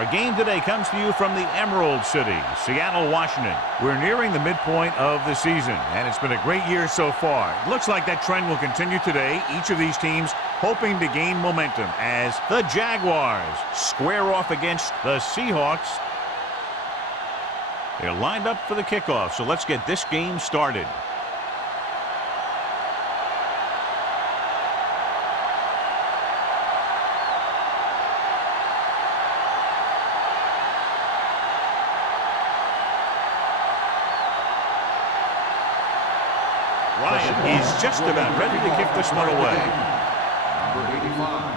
Our game today comes to you from the Emerald City, Seattle, Washington. We're nearing the midpoint of the season, and it's been a great year so far. It looks like that trend will continue today. Each of these teams hoping to gain momentum as the Jaguars square off against the Seahawks. They're lined up for the kickoff, so let's get this game started. Ryan is just about ready to kick this one away. Number 85.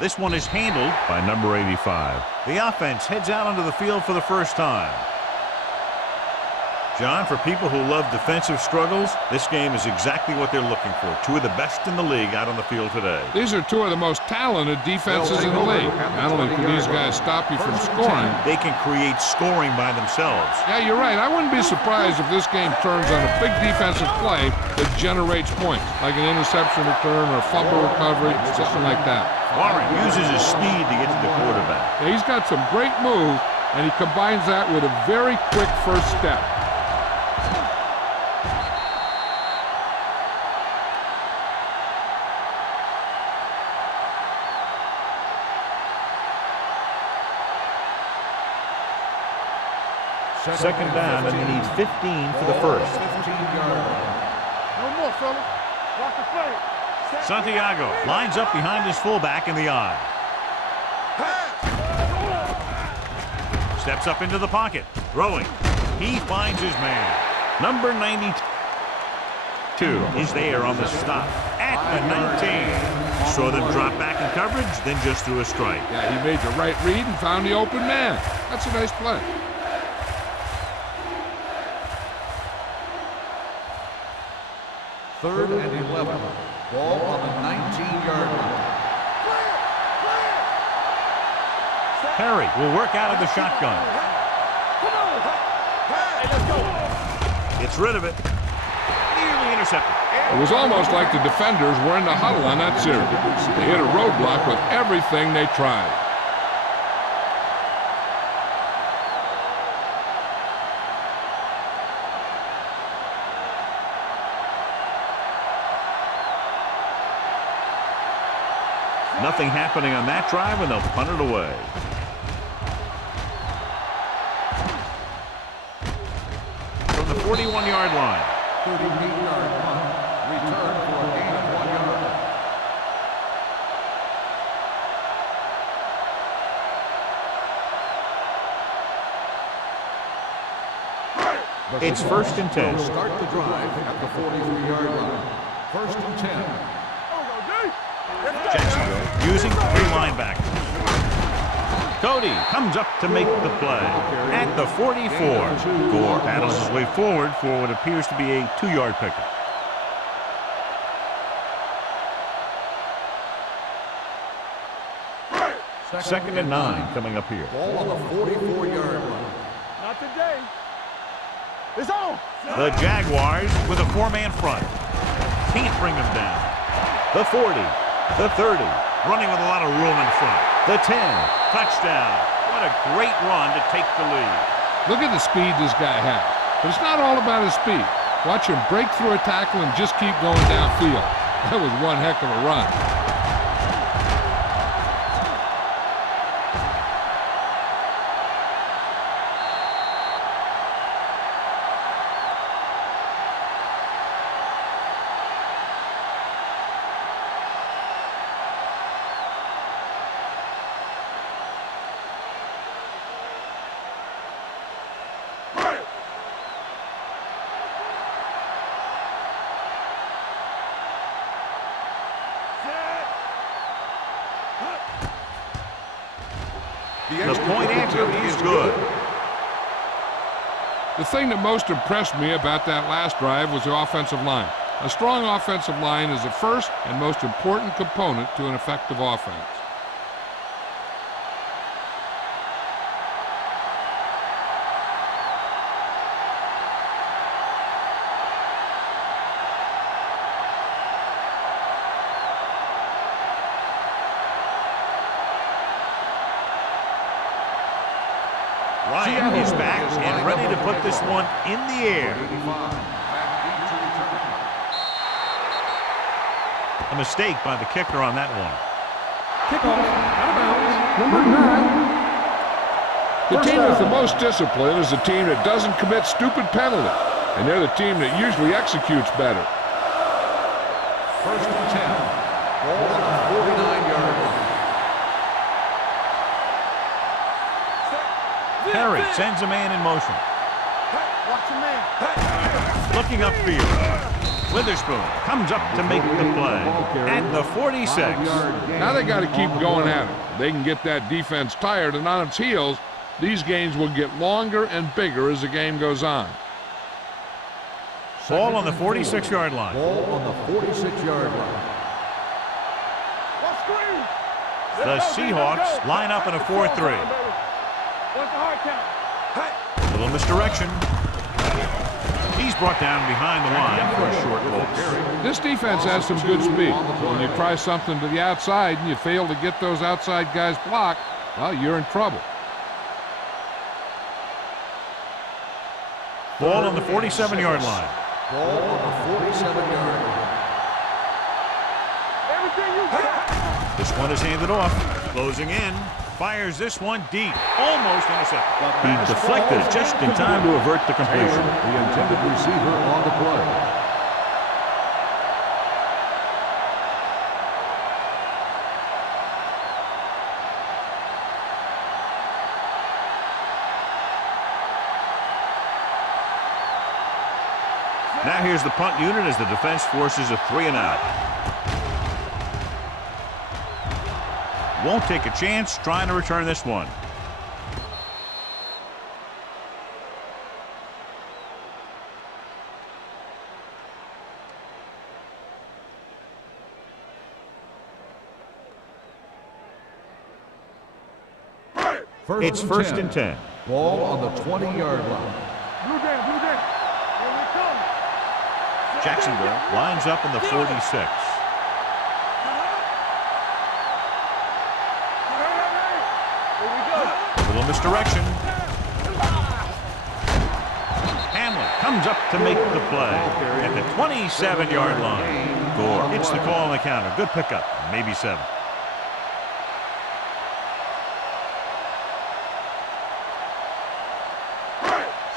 This one is handled by number 85. The offense heads out onto the field for the first time. John, for people who love defensive struggles, this game is exactly what they're looking for. Two of the best in the league out on the field today. These are two of the most talented defenses in the league. Not only can these guys stop you from scoring, they can create scoring by themselves. Yeah, you're right. I wouldn't be surprised if this game turns on a big defensive play that generates points, like an interception return or fumble recovery, something like that. Warren uses his speed to get to the quarterback. Yeah, he's got some great moves, and he combines that with a very quick first step. Second down, and he needs 15 for the first. 15-yard. No more, fellas. Watch the play. Santiago lines up behind his fullback in the eye. Steps up into the pocket. Throwing. He finds his man. Number 92 is there on the stop at the 19. Saw them drop back in coverage, then just threw a strike. Yeah, he made the right read and found the open man. That's a nice play. Third and 11. Ball on the 19-yard line. Perry will work out of the shotgun. Gets rid of it. Nearly intercepted. It was almost like the defenders were in the huddle on that series. They hit a roadblock with everything they tried. Nothing happening on that drive, and they'll punt it away. From the 41-yard line. 38-yard punt. Return for a gain of 1 yard. It's first and 10. Start the drive at the 43-yard line. First and 10. Jacksonville using three linebackers. Cody comes up to make the play at the 44. Gore paddles his way forward for what appears to be a 2-yard pickup. Second and 9 coming up here. Ball on the 44-yard line. Not today. It's on. The Jaguars with a 4-man front. Can't bring them down. The 40. The 30, running with a lot of room in front. The 10, touchdown. What a great run to take the lead. Look at the speed this guy has. But it's not all about his speed. Watch him break through a tackle and just keep going downfield. That was one heck of a run. The point answer is good. The thing that most impressed me about that last drive was the offensive line. A strong offensive line is the first and most important component to an effective offense. Ryan is back and ready to put this one in the air. A mistake by the kicker on that one. Kickoff out of bounds. Number 9. The team with the most discipline is the team that doesn't commit stupid penalties, and they're the team that usually executes better. First and 10. Ball on the 49-yard line. Perry sends a man in motion. Watch your man. Looking upfield. Witherspoon comes up to make the play at the 46. Now they got to keep going at it. They can get that defense tired and on its heels. These games will get longer and bigger as the game goes on. Ball on the 46-yard line. Ball on the 46-yard line. The Seahawks line up in a 4-3. What's the hard count? Little misdirection. He's brought down behind the line for a short loss. This defense has some good speed. When you try something to the outside and you fail to get those outside guys blocked, well, you're in trouble. Ball on the 47-yard line. Ball on the 47-yard line. Everything you got. This one is handed off. Closing in. Fires this one deep. Almost intercepted. He deflected it just in time to avert the completion. The intended receiver on the play. Now here's the punt unit as the defense forces a 3-and-out. Won't take a chance trying to return this one. It's first and 10. Ball on the 20-yard line. Blue game, blue game. Here we come. Jacksonville lines up in the 46. Little misdirection. Hamlin comes up to make the play at the 27-yard line. Gore hits the call on the counter. Good pickup. Maybe 7.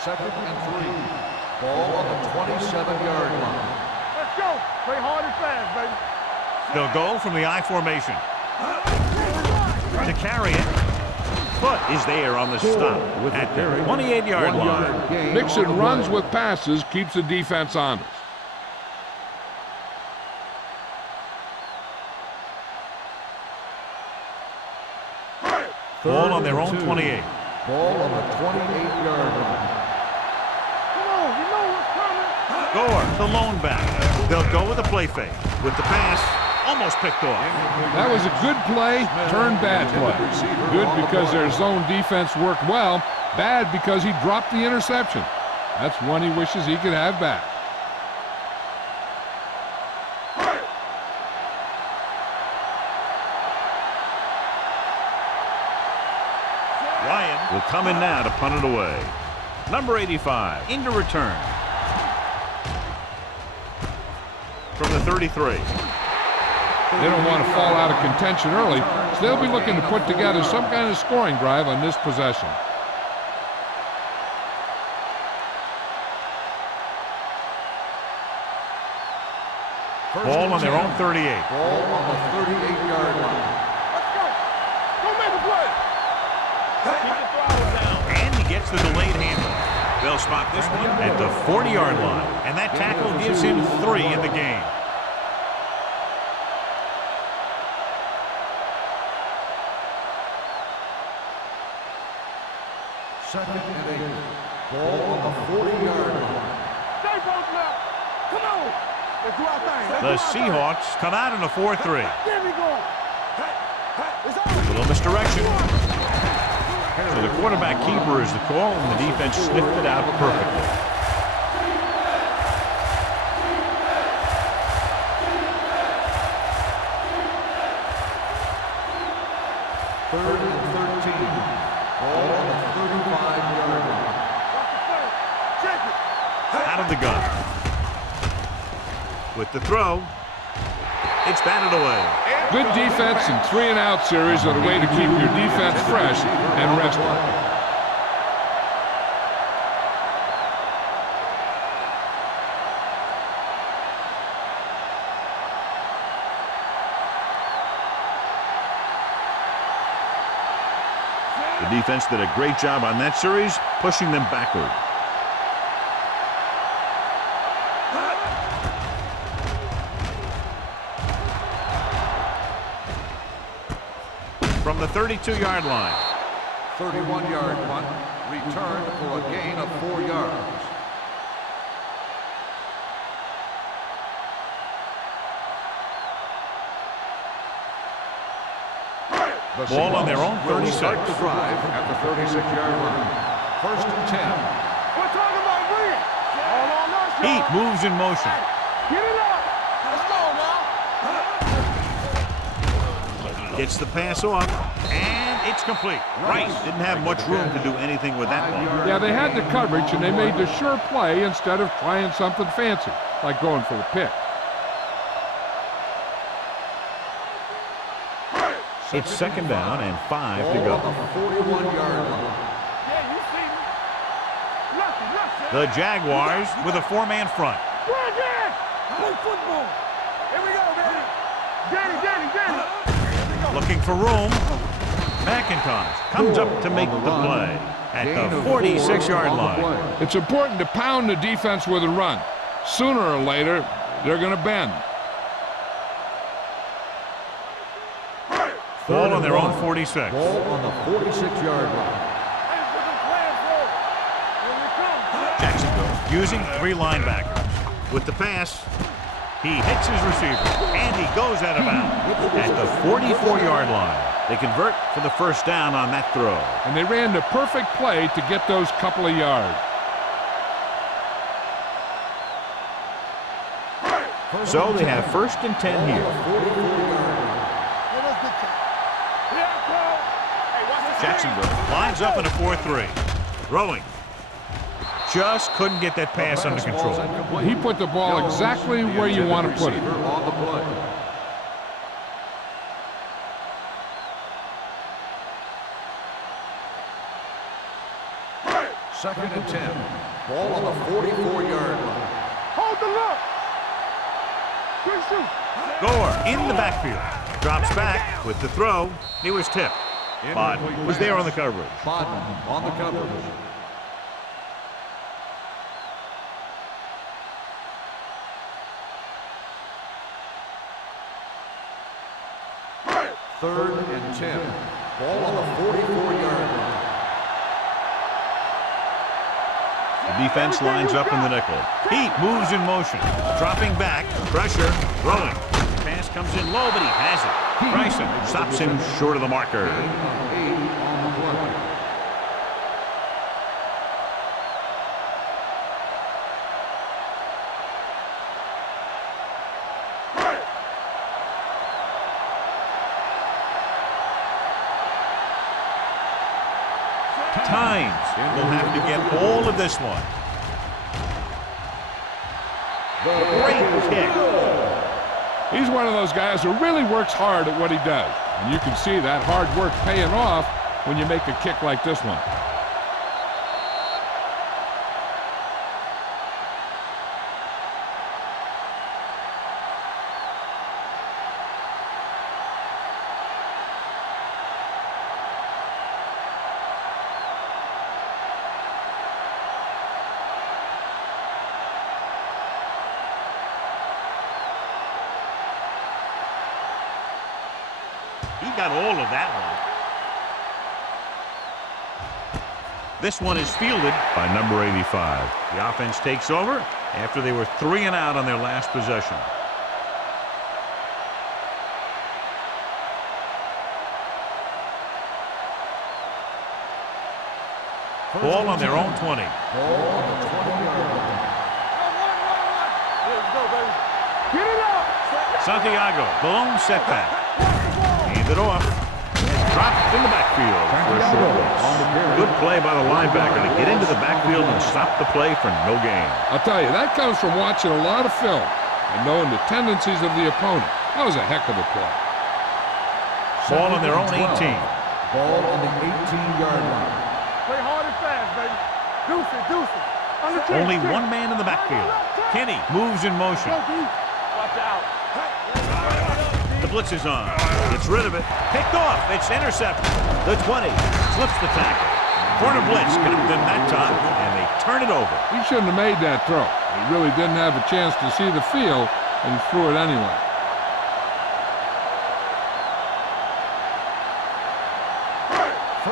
Second and 3. Ball on the 27-yard line. Let's go. Play hard and fast, baby. They'll go from the I formation. To carry it. Foot is there on the stop at the 28-yard line. Mixing runs with passes keeps the defense honest. Ball on their own 28. Ball on the 28-yard line. Come on, you know what's coming. Gore, the lone back. They'll go with a play fake. With the pass, almost picked off. That was a good play, turned bad play. Good because their zone defense worked well. Bad because he dropped the interception. That's one he wishes he could have back. Ryan will come in now to punt it away. Number 85 into return. From the 33. They don't want to fall out of contention early, so they'll be looking to put together some kind of scoring drive on this possession. Ball on their own 38. Ball on the 38-yard line. Let's go. Go make a play. Keep the throttle down. And he gets the delayed handoff. They'll spot this one at the 40-yard line. And that tackle gives him 3 in the game. Second and 8. Ball on the 40-yard line. Stay focused now. Come on. Let's do our thing. Let's The do our thing. Seahawks come out in a 4-3. There we go. It's on. Little misdirection. So the quarterback keeper is the call, and the defense sniffed it out perfectly. Third and 13. Ball on the 35-yard the gun. With the throw, it's batted away. Good defense and 3-and-out series are the way to keep your defense fresh and rested. The defense did a great job on that series, pushing them backward. From the 32-yard line. 31-yard punt, returned for a gain of 4 yards. Ball on their own 36. Start the drive at the 36-yard line. 1st and 10. We're talking about bring it. Hold on, no, sir. Heat moves in motion. Get it up. Let's go now. Gets the pass off, and it's complete. Rice didn't have much room to do anything with that ball. Yeah, they had the coverage, and they made the sure play instead of trying something fancy, like going for the pick. It's 2nd down and 5 to go. On the 41-yard line. Yeah, you see me. Left, The Jaguars with a 4-man front. Run, Dan. Play football. Here we go, baby. Danny. Looking for room. McIntosh comes up to make the play at the 46-yard line. It's important to pound the defense with a run. Sooner or later, they're going to bend. Ball on their own 46. Ball on the 46-yard line. Jacksonville using 3 linebackers. With the pass, he hits his receiver, and he goes out of bounds at the 44-yard line. They convert for the 1st down on that throw. And they ran the perfect play to get those couple of yards. So they have 1st and 10 here. Jacksonville lines up in a 4-3. Throwing. Just couldn't get that pass under control. He put the ball exactly where you want to put it. On the play. Second and 10. Ball on the 44-yard line. Hold the look. Good shoot. Gore in the backfield. Drops back with the throw. He was tipped. Bodden was there on the coverage. Bodden on the coverage. Third and 10. Ball on the 44-yard line. The defense lines up in the nickel. Heat moves in motion. Dropping back. Pressure. Throwing. Pass comes in low, but he has it. Bryson stops him short of the marker. 8 on the play. Times will have to get all of this one. Great kick. He's one of those guys who really works hard at what he does. And you can see that hard work paying off when you make a kick like this one. He got all of that one. This one is fielded by number 85. The offense takes over after they were 3 and out on their last possession. Ball on their own 20. Ball on the 20-yard line. Let's go, baby. Get it up. Santiago, the lone setback. Hand it off. Dropped in the backfield for a short loss. Good Good play by the linebacker to get into the backfield and stop the play for no gain. I'll tell you, that comes from watching a lot of film and knowing the tendencies of the opponent. That was a heck of a play. Ball on their own 18. Ball on the 18-yard line. Play hard and fast, baby. Deuce it, deuce it. On the Only one man in the backfield. Kenny moves in motion. Watch out. The blitz is on. Gets rid of it. Picked off. It's intercepted. The 20. Slips the tackle. Corner blitz could have been that time, and they turn it over. He shouldn't have made that throw. He really didn't have a chance to see the field, and he threw it anyway.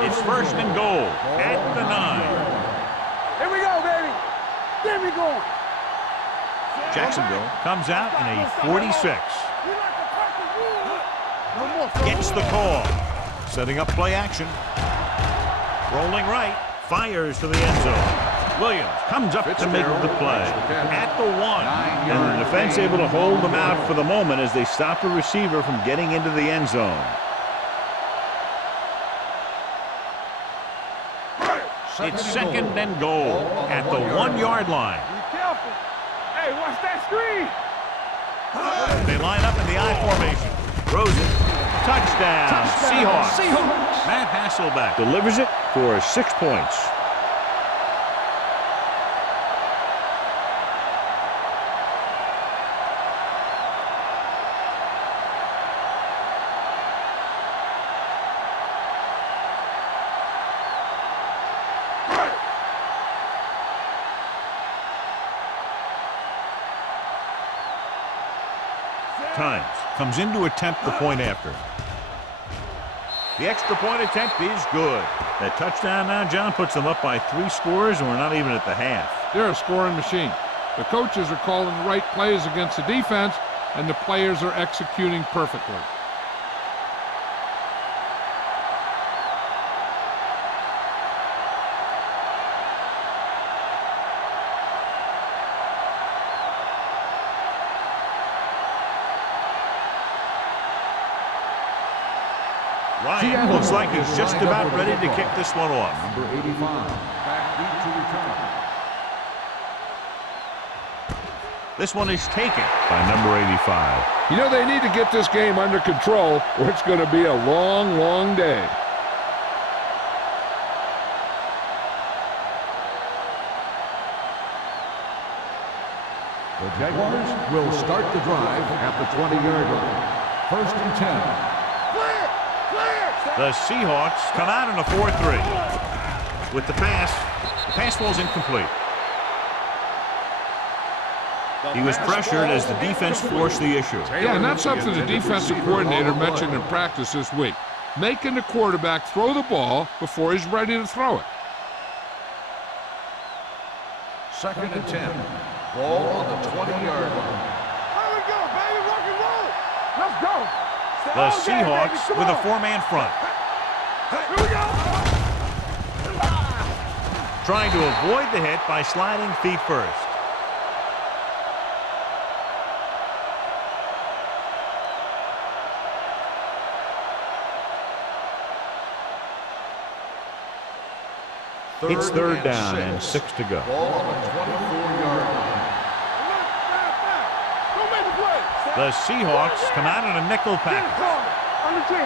It's first and goal at the 9. Here we go, baby. There we go. Jacksonville comes out in a 46. Gets the call. Setting up play action. Rolling right. Fires to the end zone. Williams comes up to make the play. At the 1. And the defense able to hold them out for the moment as they stop the receiver from getting into the end zone. It's second and goal at the 1-yard line. Be careful. Hey, watch that screen. They line up in the I formation. Throws it. Touchdown. Seahawks. Matt Hasselbeck delivers it for 6 points. Times comes in to attempt the point after. The extra point attempt is good. That touchdown now, John, puts them up by 3 scores, and we're not even at the half. They're a scoring machine. The coaches are calling the right plays against the defense, and the players are executing perfectly. Ryan looks like he's just about ready to kick this one off. Number 85, back deep to return. This one is taken by number 85. You know, they need to get this game under control, or it's going to be a long, long day. The Jaguars will start the drive at the 20-yard line. First and 10. The Seahawks come out in a 4-3. With the pass ball's incomplete. He was pressured as the defense forced the issue. Yeah, and that's something the defensive coordinator mentioned in practice this week. Making the quarterback throw the ball before he's ready to throw it. Second and 10. Ball on the 20-yard line. Here we go, baby. Rock and roll. Let's go. The Seahawks with a 4-man front. Here we go. Trying to avoid the hit by sliding feet first. It's third down and 6 to go. Ball on the 24-yard line. Don't make the play. The Seahawks come out in a nickel package. On the 10.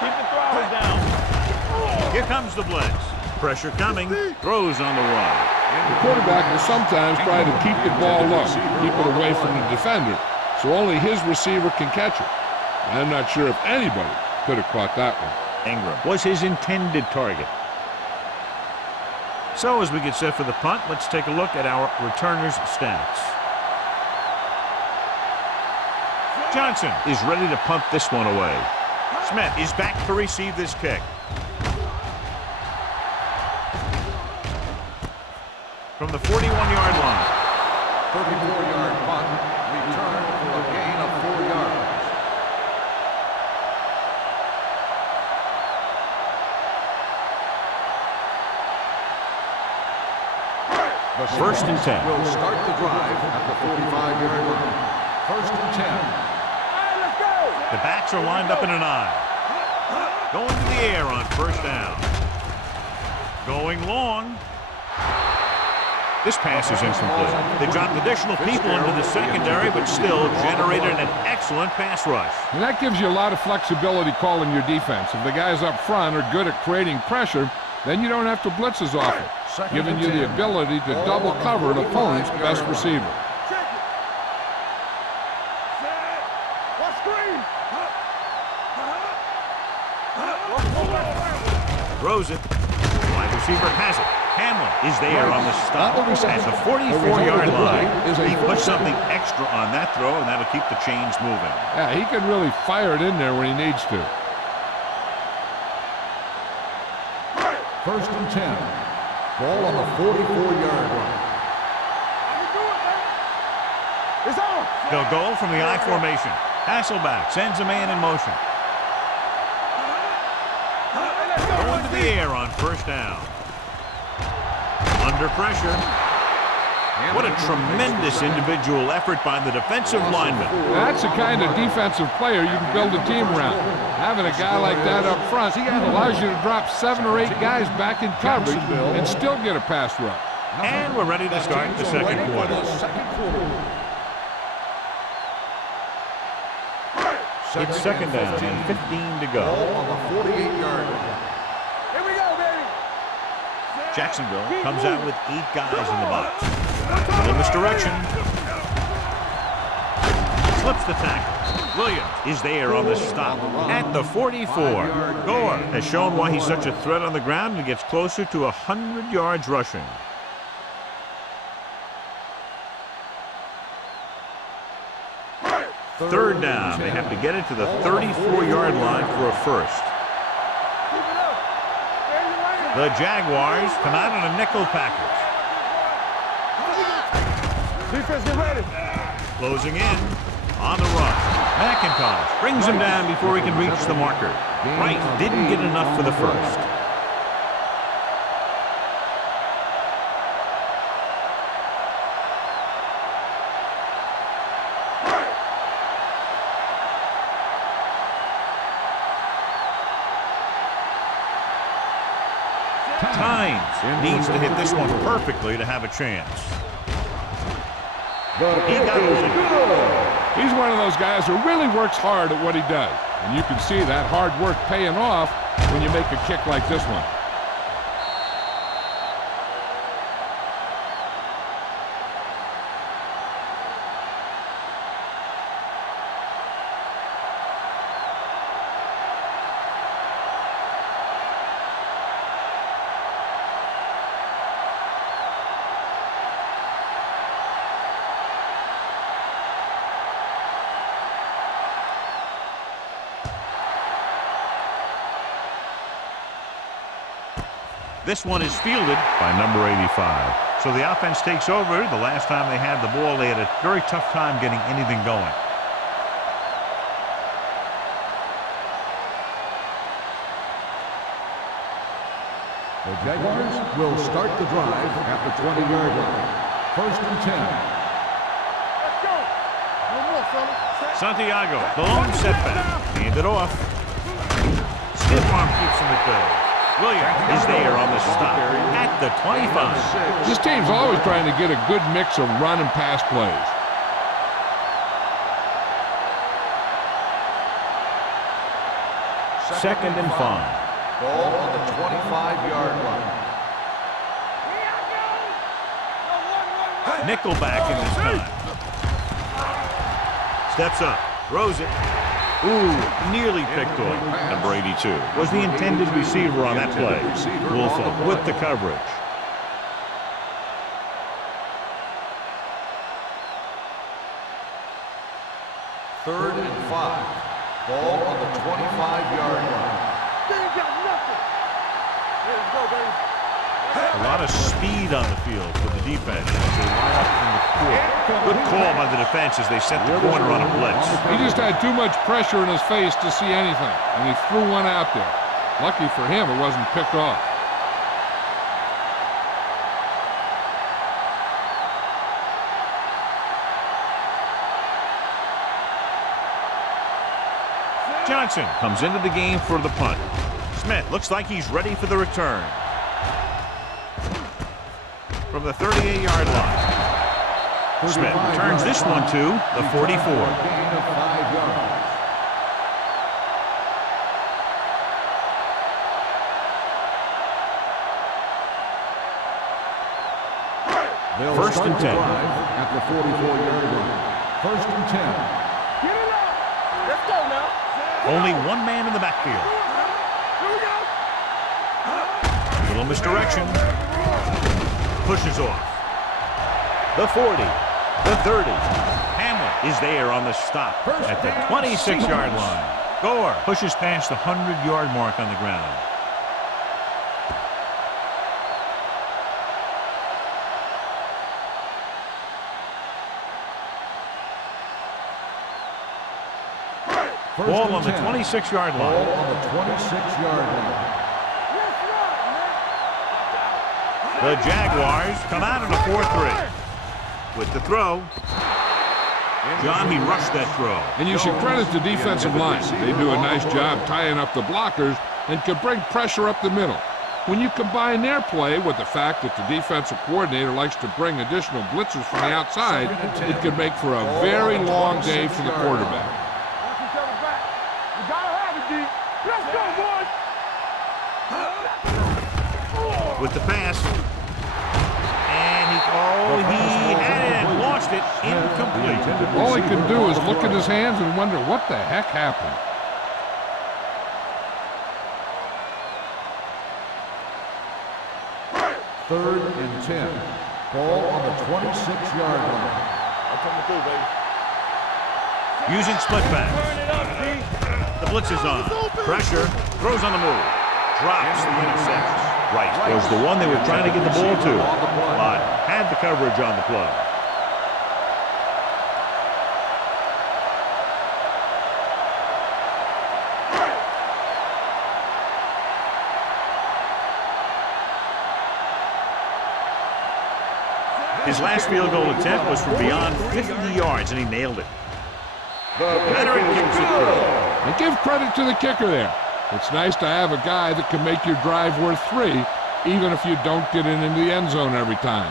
Keep the throttle down. Here comes the blitz. Pressure coming. Throws on the run. The quarterback will sometimes try to keep the ball low, keep it away from the defender, so only his receiver can catch it. I'm not sure if anybody could have caught that one. Ingram was his intended target. So as we get set for the punt, let's take a look at our returners' stats. Johnson is ready to punt this one away. Smith is back to receive this kick. From the 41-yard line. 34-yard punt. Return for a gain of 4 yards. The First and 10. Will start the drive at the 45-yard line. First and 10. Let's go. The backs are lined up in an I. Going to the air on first down. Going long. This pass is incomplete. They dropped additional people into the secondary, but still generated an excellent pass rush. And that gives you a lot of flexibility calling your defense. If the guys up front are good at creating pressure, then you don't have to blitz as often, giving you the ability to double cover an opponent's best receiver. Throws it. Wide receiver has it. Hamlin is there on the stop at the 44-yard line. He put something extra on that throw, and that'll keep the chains moving. Yeah, he can really fire it in there when he needs to. 1st and 10. Ball on the 44-yard line. They'll go from the I formation. Hasselback sends a man in motion. Going to the air on 1st down. Under pressure. What a tremendous individual effort by the defensive lineman. That's the kind of defensive player you can build a team around. Having a guy like that up front allows you to drop 7 or 8 guys back in coverage and still get a pass rush. And we're ready to start the second quarter. It's 2nd down and 15 to go. On the 48-yard line. Jacksonville comes out with 8 guys in the box. In this direction. Slips the tackle. Williams is there on the stop at the 44. Gore has shown why he's such a threat on the ground and gets closer to 100 yards rushing. Third down. They have to get it to the 34-yard line for a first. The Jaguars come out in a nickel package. Defense, get ready. Closing in on the run. McIntosh brings him down before he can reach the marker. Wright didn't get enough for the first. Tynes needs to hit this one perfectly to have a chance. He got it. He's one of those guys who really works hard at what he does. And you can see that hard work paying off when you make a kick like this one. This one is fielded by number 85. So the offense takes over. The last time they had the ball, they had a very tough time getting anything going. The Jaguars will start the drive at the 20-yard line. 1st and 10. Let's go. No more, fellas. Santiago, the lone setback. Hand it off. Stiff arm keeps him at bay. Williams is there on the stop at the 25. This team's always trying to get a good mix of run and pass plays. Second and 5. Ball on the 25-yard line. Nickelback in this time. Steps up, throws it. Ooh, nearly picked off. Number 82 was the intended receiver on that play. Wolford with the coverage. Third and 5. Ball on the 25-yard line. They ain't got nothing. There you go, baby. A lot of speed on the field for the defense as they line up in the court. Good call by the defense as they set the corner on a blitz. He just had too much pressure in his face to see anything, and he threw one out there. Lucky for him, it wasn't picked off. Johnson comes into the game for the punt. Smith looks like he's ready for the return. from the 38-yard line. Smith returns this one to the 44. Gain of 5 yards. They'll First start and the 10. drive at the 44-yard line. First and 10. Get it up. Let's go now. Only one man in the backfield. Here we go. Little misdirection. Pushes off. The 40. The 30. Hamlet is there on the stop at the 26-yard line. Gore pushes past the 100-yard mark on the ground. Ball on the 26-yard line. Ball on the 26-yard line. The Jaguars come out in a 4-3. With the throw. John, he rushed that throw. And you should credit the defensive line. They do a nice job tying up the blockers and can bring pressure up the middle. When you combine their play with the fact that the defensive coordinator likes to bring additional blitzers from the outside, it could make for a very long day for the quarterback. With the pass. And he had it and launched it incomplete. All he can do is look at his hands and wonder what the heck happened. Third and 10. Ball on the 26-yard line. I'm coming through, baby. Using split back. Turn it up, D. The blitz is on. Pressure. Throws on the move. Drops the interception. Right was the one they were trying to get the ball to, but had the coverage on the play. His last field goal attempt was from beyond 50 yards, and he nailed it. The veteran kicks it through. And give credit to the kicker there. It's nice to have a guy that can make your drive worth 3, even if you don't get it into the end zone every time.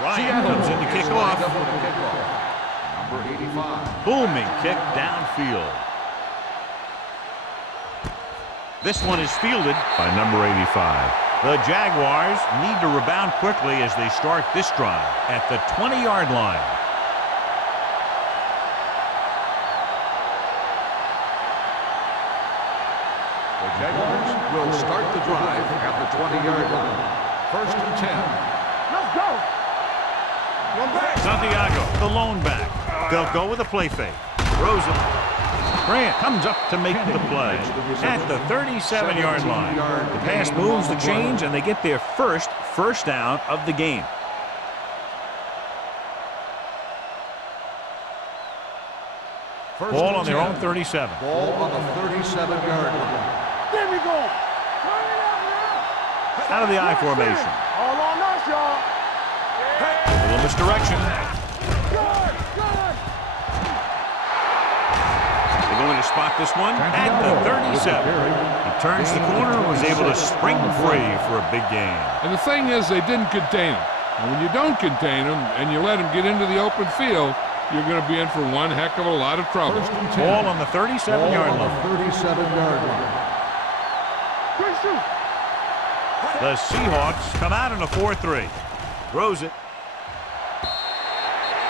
Ryan comes in to kick off. Number 85. Booming kick downfield. This one is fielded by number 85. The Jaguars need to rebound quickly as they start this drive at the 20-yard line. The Jaguars will start the drive at the 20-yard line. First and 10. Let's go. One back. Santiago, the lone back. They'll go with a play fake. Throws it. Grant comes up to make the play at the 37-yard line. The pass moves the chains, and they get their first down of the game. Ball on their own 37. Ball on the 37-yard line. There we go. Turn it up now. Out of the I formation. All on us, y'all. A little misdirection. Good, good. They're going to spot this one at the 37. He turns the corner and was able to spring free for a big gain. And the thing is, they didn't contain him. And when you don't contain him and you let him get into the open field, you're going to be in for one heck of a lot of trouble. First and 10. Ball on the 37-yard Ball on line. the 37-yard line. Good shoot. The Seahawks come out in a 4-3. Throws it.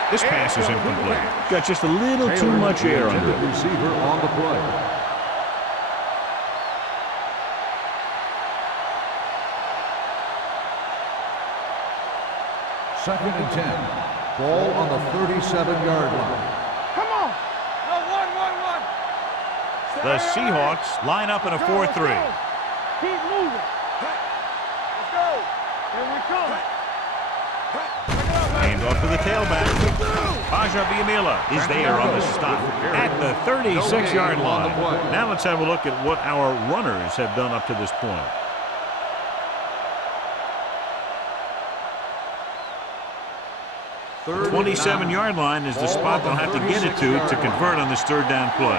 This pass is incomplete. Got just a little too much air under it. Receiver on the play. Second and 10. Ball on the 37-yard line. Come on. No, one. The Seahawks line up in a 4-3. Keep moving. Let's go. Here we come. Hand off to the tailback. Aja Biamila is there on the stop at the 36-yard line. Now let's have a look at what our runners have done up to this point. 27-yard line is the spot they'll have to get it to convert on this third down play.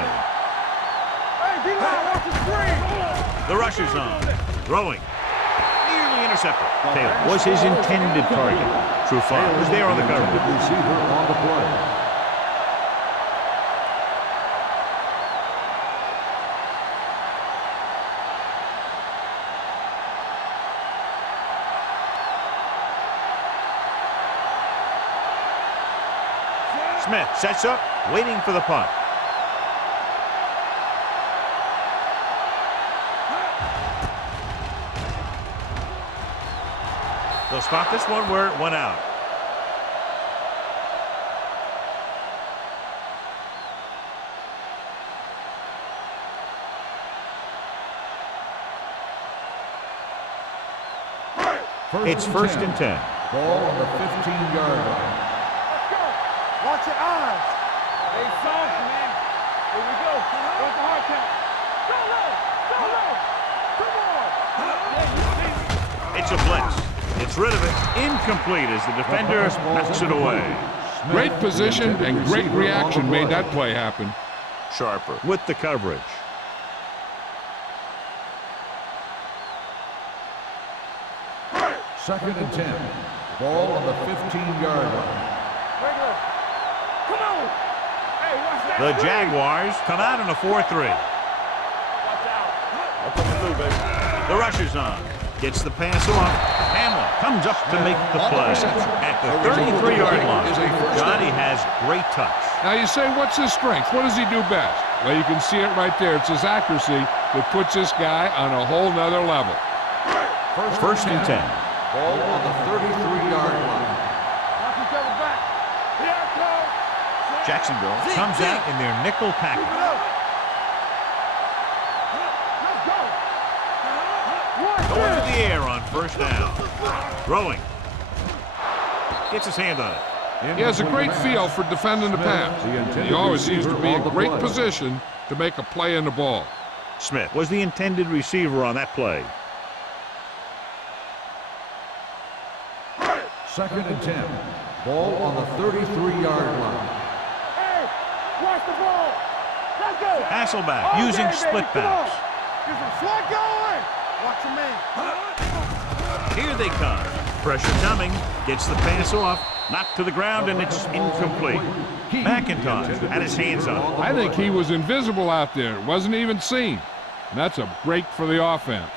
Hey, D-line, watch the screen. The rush is on. Throwing. Nearly intercepted. Taylor was his intended target. Trufant was there on the cover. Receiver on the play. Smith sets up, waiting for the punt. They'll spot this one where it went out. It's first and 10. Ball on the 15-yard line. Watch your eyes. Hey, soft, man. Here we go. What's the hard count? Go low. Come on. It's a blitz. Gets rid of it. Incomplete as the defender knocks it away. Great position and great reaction made that play happen. Sharper with the coverage. Second and 10. Ball on the 15-yard line. Regular. Come on. Hey, watch that. The Jaguars come out in a 4-3. Watch out. I'm coming through, baby. The rush is on. Gets the pass off. Hamlin comes up to make the play. At the 33-yard line, Johnny has great touch. Now you say, what's his strength? What does he do best? Well, you can see it right there. It's his accuracy that puts this guy on a whole nother level. First and 10. Ball on the 33-yard line. Watch each other back. Here it comes. Jacksonville comes out in their nickel package. Let's go. Going to the air on first down. Throwing. Gets his hand on it. He has a great feel for defending the pass. He always seems to be in great position to make a play in the ball. Smith was the intended receiver on that play. Second and 10. Ball on the 33-yard line. Hey, watch the ball. Let's go. Hasselback All using day, split baby. Come on. backs. Get some slot going. Watch your man. Here they come. Pressure coming. Gets the pass off. Knocked to the ground, and it's incomplete. McIntosh had his hands on it. I think he was invisible out there. Wasn't even seen. And that's a break for the offense.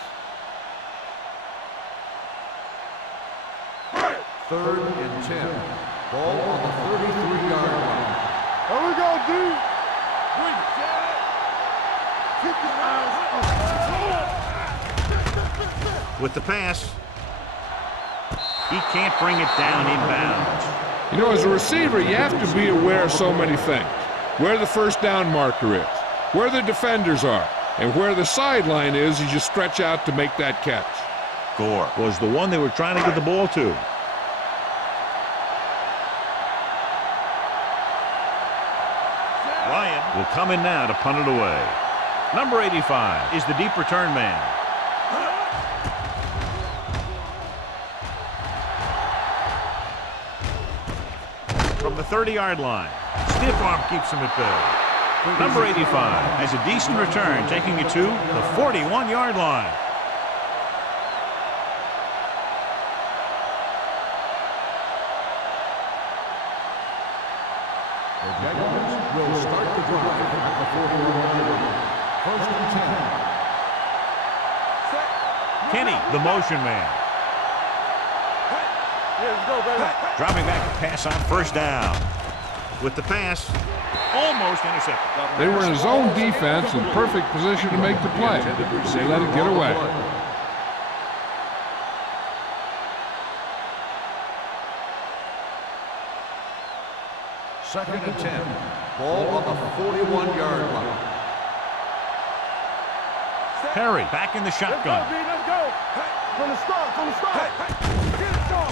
Third and 10. Ball on the 33-yard line. Here we go, dude. Bring it. With the pass. He can't bring it down inbounds. You know, as a receiver, you have to be aware of so many things. Where the first down marker is, where the defenders are, and where the sideline is as you stretch out to make that catch. Gore was the one they were trying to get the ball to. Ryan will come in now to punt it away. Number 85 is the deep return man. From the 30-yard line, stiff arm keeps him at bay. Number 85 has a decent return, taking it to the 41-yard line. The Jaguars will start the drive at the 41-yard line. First and 10. Kenny, the motion man. Here we go, baby. Dropping back to pass on first down. With the pass, almost intercepted. They were in his own defense in perfect position to make the play. They let it get away. Second and 10. Ball on the 41-yard line. Perry back in the Let's go, shotgun. B. Let's go. From the start. From the start.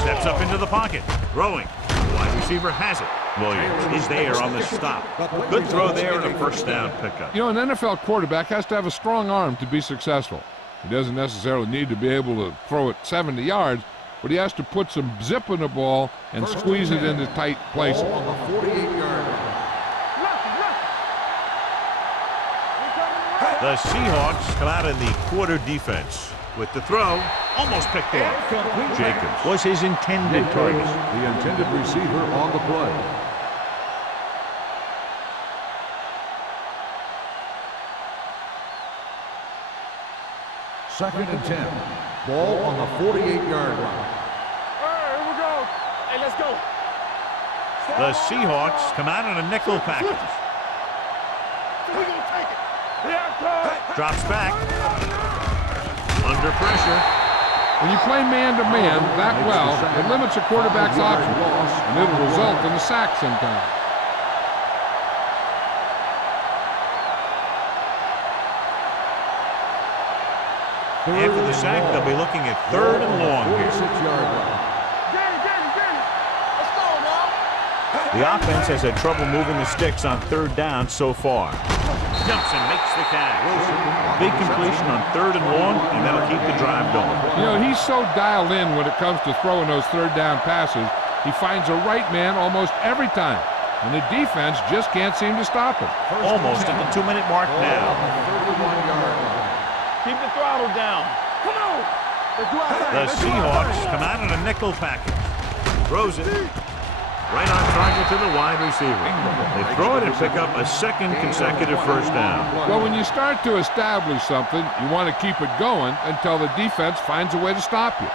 Steps up into the pocket. Throwing. Wide receiver has it. Williams is there on the stop. Good throw there and a first down pickup. You know, an NFL quarterback has to have a strong arm to be successful. He doesn't necessarily need to be able to throw it 70 yards, but he has to put some zip in the ball and squeeze it into tight places. Ball on the 48-yard line. The Seahawks come out in the quarter defense. With the throw, almost picked off. Jacobs was his intended target. The intended receiver on the play. Second and 10. Ball on the 48-yard line. Here we go. Hey, let's go. The Seahawks come out in a nickel package. We're going to take it. Yeah, Drops back. Under pressure. When you play man-to-man that well, it limits a quarterback's options, and it'll result in a sack sometimes. After the sack, they'll be looking at 3rd and long here. 46-yard line. Let's go now. The offense has had trouble moving the sticks on 3rd down so far. Jumps and makes the catch. Big completion on 3rd and long, and that'll keep the drive going. You know, he's so dialed in when it comes to throwing those 3rd down passes, he finds a right man almost every time, and the defense just can't seem to stop him. Almost at the 2-minute mark now. 31-yard line. Keep the throttle down. Come on. Let's do our thing. The Let's do our Seahawks thing. come out in a nickel package. Throws it. Right on target to the wide receiver. They throw it and pick up a second consecutive first down. Well, when you start to establish something, you want to keep it going until the defense finds a way to stop you.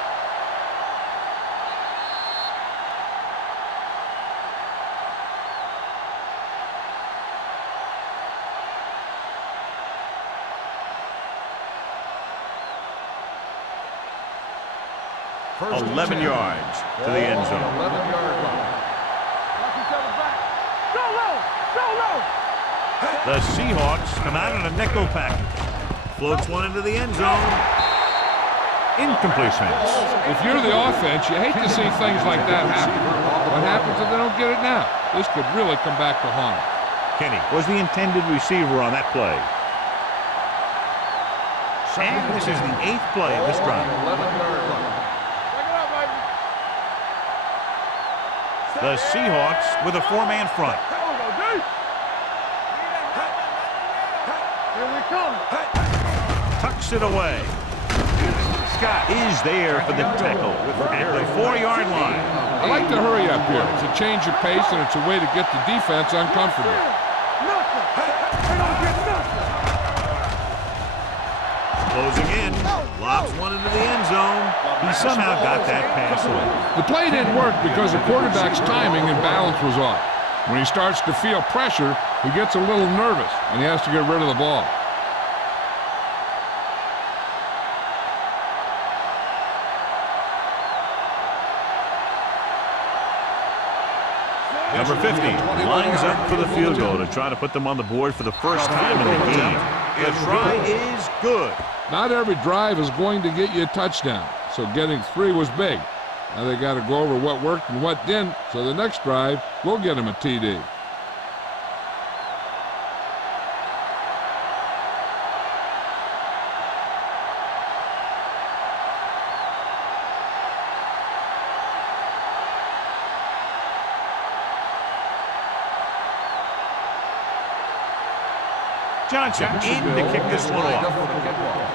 First and 11 10. yards to the end zone. 11-yard line. Watch each other's back. Go low. Go low. The Seahawks come out in a nickel package. Floats one into the end zone. Incompletion. If you're the offense, you hate to see things like that happen. What happens if they don't get it now? This could really come back to haunt them. Kenny was the intended receiver on that play. And this is the 8th play of this drive. 11-yard line. Check it out, baby. The Seahawks with a 4-man front. Here we go, D. Here we come. Tucks it away. Scott is there for the tackle at the 4-yard line. I like to hurry up here. It's a change of pace, and it's a way to get the defense uncomfortable. Nothing. They don't get nothing. Closing in. Lobs one into the end zone. He somehow got that pass away. The play didn't work because the quarterback's timing and balance was off. When he starts to feel pressure, he gets a little nervous, and he has to get rid of the ball. Number 50 lines up for the field goal to try to put them on the board for the first time in the game. The try is good. Not every drive is going to get you a touchdown, so getting 3 was big. Now they got to go over what worked and what didn't, so the next drive will get him a TD. Johnson in to kick this one Lined up off. for the kickoff.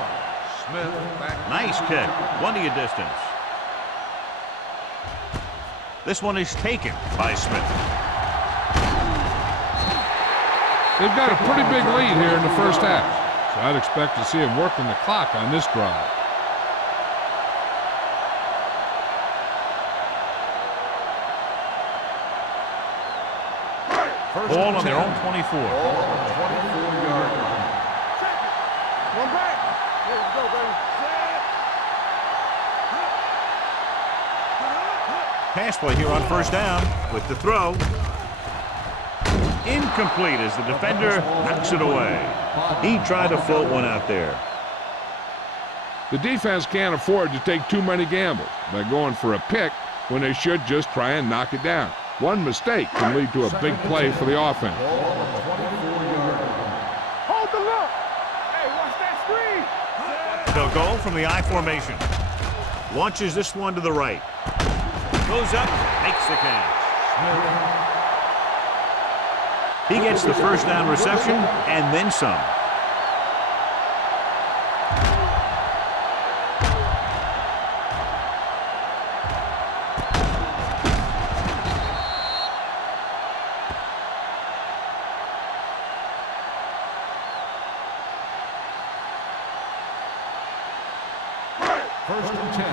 Smith back. Nice kick. One to your distance. This one is taken by Smith. They've got a pretty big lead here in the first half, so I'd expect to see him working the clock on this drive. Ball on their own 24. Ball on the 24-yard line. Check it. One back. Here we go, baby. Pass play here on first down with the throw. Incomplete as the defender knocks it away. He tried to float one out there. The defense can't afford to take too many gambles by going for a pick when they should just try and knock it down. One mistake can lead to a big play for the offense. Ball on the 24-yard line. Hold the look. Hey, watch that screen. They'll go from the I formation. Launches this one to the right. Goes up, makes the catch. He gets the first down reception and then some. First and 10.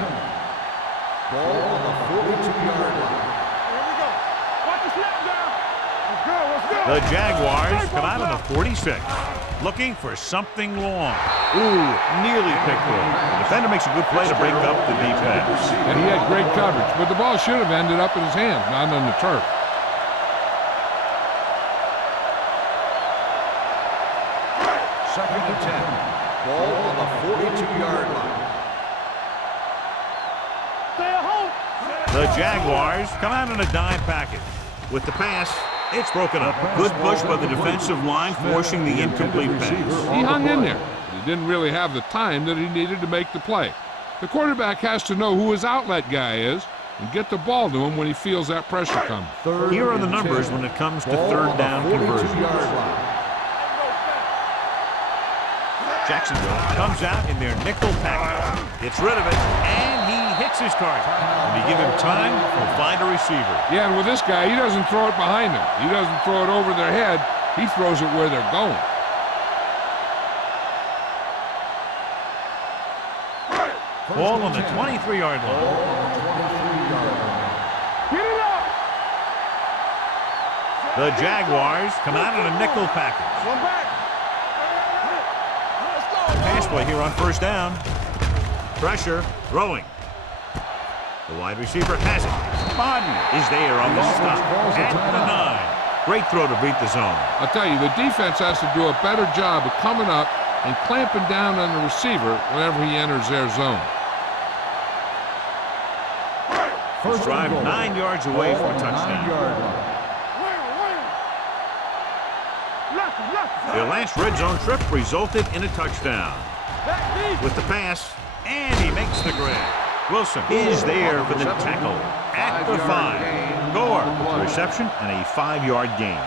Ball on the 42-yard line. Here we go. Watch the snap down. Let's go, let's go. The Jaguars come out on the 46, looking for something long. Ooh, nearly picked off. The defender makes a good play to break up the deep pass. And he had great coverage, but the ball should have ended up in his hands, not on the turf. Second and 10. Ball on the 42-yard line. Stay at home. The Jaguars come out in a dime package. With the pass, it's broken up. Good push by the defensive line, forcing the incomplete pass. He hung in there. He didn't really have the time that he needed to make the play. The quarterback has to know who his outlet guy is and get the ball to him when he feels that pressure coming. Here are the numbers when it comes to third down conversions. Jacksonville comes out in their nickel package, gets rid of it, and he hits his target. When you give him time, he'll find a receiver. Yeah, and with this guy, he doesn't throw it behind them. He doesn't throw it over their head. He throws it where they're going. Ball on the 23-yard line. Get it up. The Jaguars come out in a nickel package. One back. Let's go. Pass play here on first down. Pressure, throwing. The wide receiver has it. Bodden is there on the stop at the 9. Great throw to beat the zone. I'll tell you, the defense has to do a better job of coming up and clamping down on the receiver whenever he enters their zone. First drive 9 yards away from a touchdown. Their last red zone trip resulted in a touchdown. With the pass, and he makes the grab. Wilson is there for the tackle at the 5. Gore, the reception, and a 5-yard gain.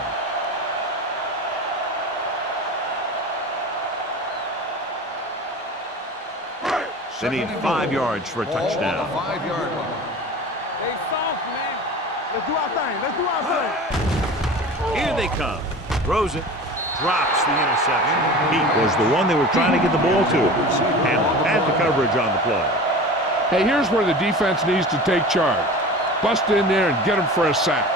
They need 5 yards for a touchdown. 5-yard line. Hey, soft, man. Let's do our thing. Let's do our thing. Here they come. Throws it. Drops the interception. He was the one they were trying to get the ball to. Hamlin had the coverage on the play. Hey, here's where the defense needs to take charge. Bust in there and get him for a sack.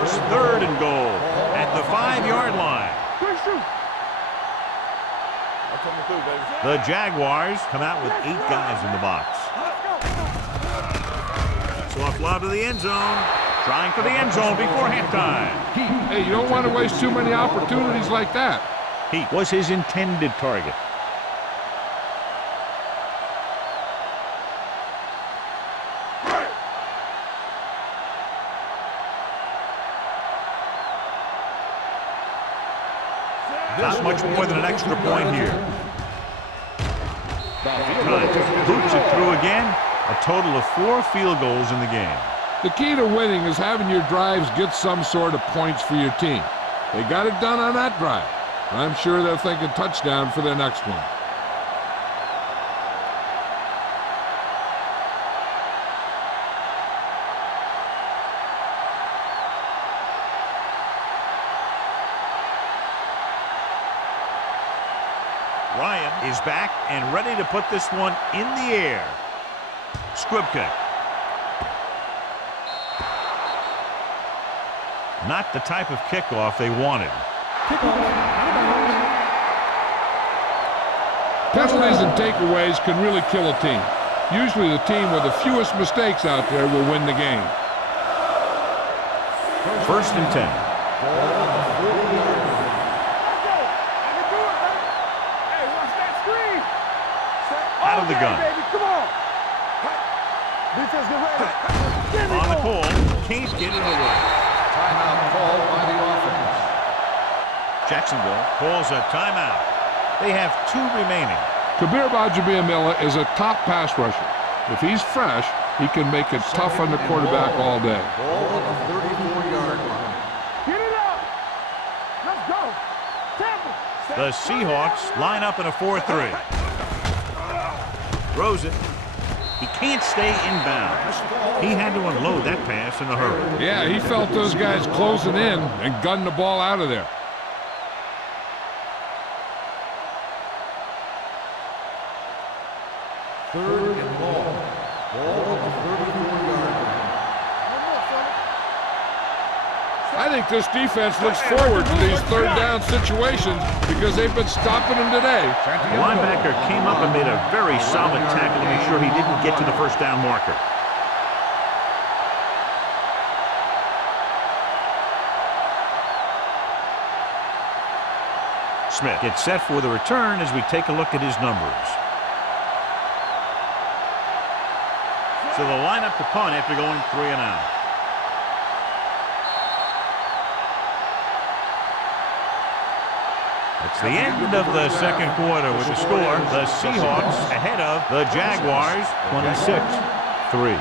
It's 3rd and goal at the 5-yard line. Quick shoot. I'm coming through, baby. The Jaguars come out with 8 guys in the box. Soft lob to the end zone. Trying for the end zone before halftime. Hey, you don't want to waste too many opportunities like that. He was his intended target. Not much more than an extra point here. Boots it through again. A total of 4 field goals in the game. The key to winning is having your drives get some sort of points for your team. They got it done on that drive. I'm sure they're thinking touchdown for their next one. Ryan is back and ready to put this one in the air. Squib kick. Not the type of kickoff they wanted. Penalties and takeaways can really kill a team. Usually the team with the fewest mistakes out there will win the game. 1st and 10. Out of the gun. Come on. Defense, get ready. On the pole, can't get it away. Timeout called by the offense. Jacksonville calls a timeout. They have 2 remaining. Kabir Gbaja-Biamila is a top pass rusher. If he's fresh, he can make it tough on the quarterback all day. Ball on the 34-yard line. Get it up. Let's go. Tampa. The Seahawks line up in a 4-3. Throws it. He can't stay inbounds. He had to unload that pass in a hurry. Yeah, he felt those guys closing in and gunned the ball out of there. Third and long. Ball on the 34-yard line. I think this defense looks forward to these third down situations because they've been stopping them today. The linebacker came up and made a very solid tackle to make sure he didn't get to the first down marker. Smith gets set for the return as we take a look at his numbers. So the lineup to punt after going 3 and out. It's the end of the second quarter with the score. The Seahawks ahead of the Jaguars 26-3.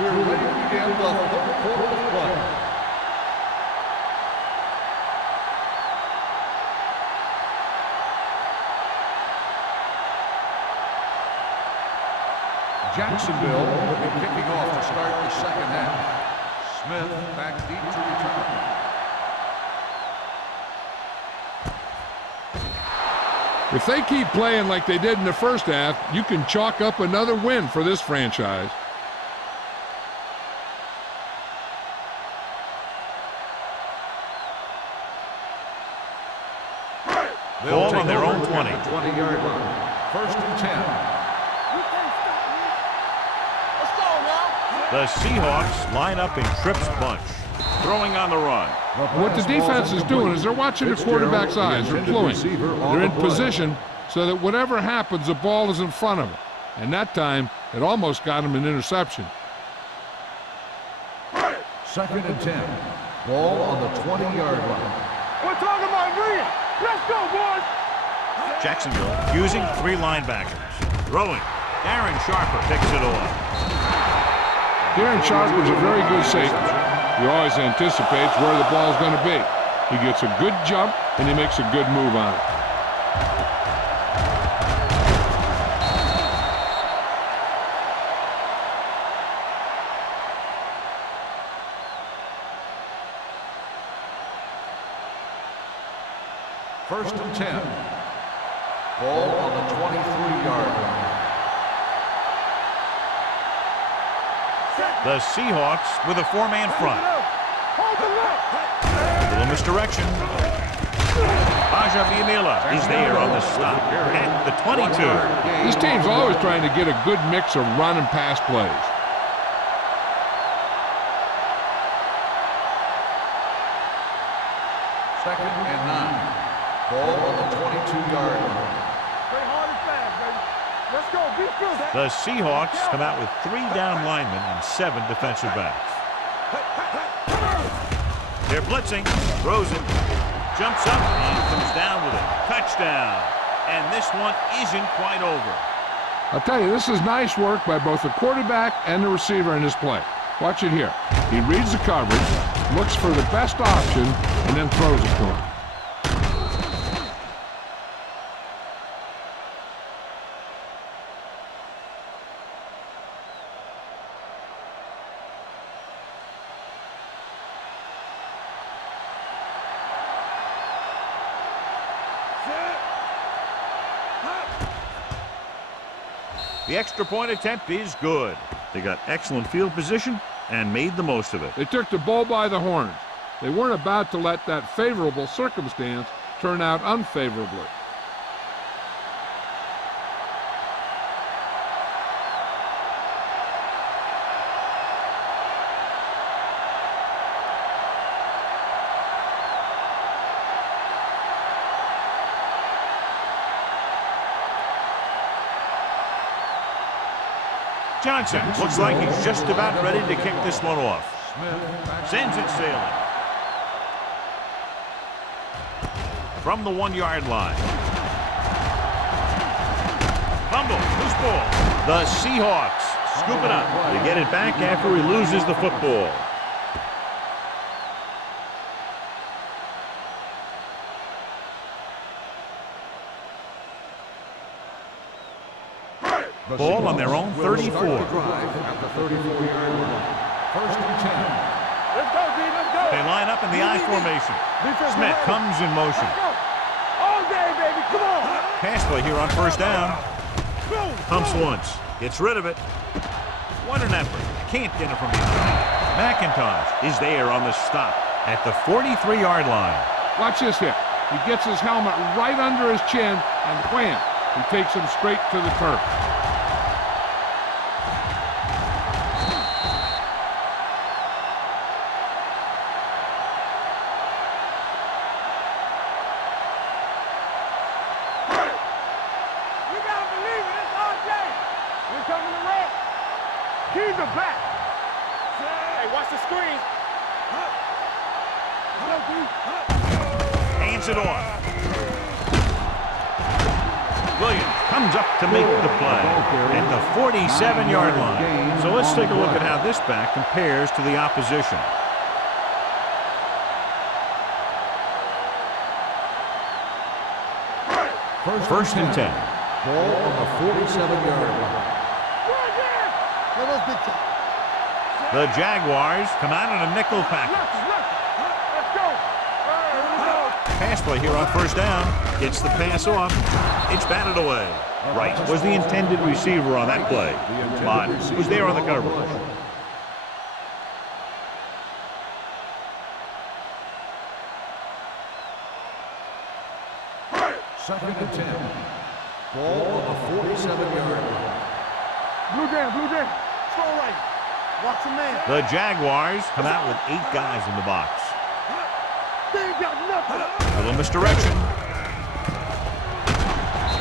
We're ready to begin the third quarter of play. Jacksonville will be kicking off to start the second half. Smith back deep to return. If they keep playing like they did in the first half, you can chalk up another win for this franchise. Ball on their own 20. 20-yard line. First and 10. The Seahawks line up in Tripp's bunch, throwing on the run. What the defense is doing is they're watching the quarterback's eyes. They're fluent. They're in position so that whatever happens, the ball is in front of them. And that time, it almost got him an interception. Second and 10. Ball on the 20-yard line. We're talking about Green. Let's go, boys. Jacksonville using 3 linebackers. Throwing. Darren Sharper picks it off. Darren Sharper's a very good safety. He always anticipates where the ball is going to be. He gets a good jump, and he makes a good move on it. First and 10. Ball on the 23-yard line. The Seahawks with a 4-man front. A little misdirection. Gbaja-Biamila is there on the stop at the 22. This team's always trying to get a good mix of run and pass plays. Second and 9. Ball on the 22-yard line. Stay hard and fast, baby. Let's go. Be good. The Seahawks come out with 3 down linemen and 7 defensive backs. They're blitzing. Throws it. Jumps up and comes down with it. Touchdown. And this one isn't quite over. I'll tell you, this is nice work by both the quarterback and the receiver in this play. Watch it here. He reads the coverage, looks for the best option, and then throws it to him. The extra point attempt is good. They got excellent field position and made the most of it. They took the bull by the horns. They weren't about to let that favorable circumstance turn out unfavorably. Johnson looks like he's just about ready to kick this one off. Sends it sailing. from the 1-yard line. Fumble, loose ball. The Seahawks scoop it up. They get it back after he loses the football. Ball on their own 34. At the 34-yard line. First and 10. Let's go, D. Let's go. They line up in the I formation. Smith comes in motion. Let's go. All day, baby. Come on. Pass play here on first down. Pumps once. Gets rid of it. What an effort. Can't get it from behind. McIntosh is there on the stop at the 43-yard line. Watch this hit. He gets his helmet right under his chin, and wham, he takes him straight to the turf. Keys are back. Hey, watch the screen. Hands it off. Williams comes up to make the play at the 47-yard line. So let's take a look at how this back compares to the opposition. First and 10. Ball on the 47-yard line. The Jaguars come out in a nickel package. Let's go. Pass play here on first down. Gets the pass off. It's batted away. Wright was the intended receiver on that play. Mott was there on the coverage. Second and 10. Ball on the 47-yard line. Blue jam. Throw right. Watch a man. The Jaguars come out with 8 guys in the box. They ain't got nothing. A little misdirection.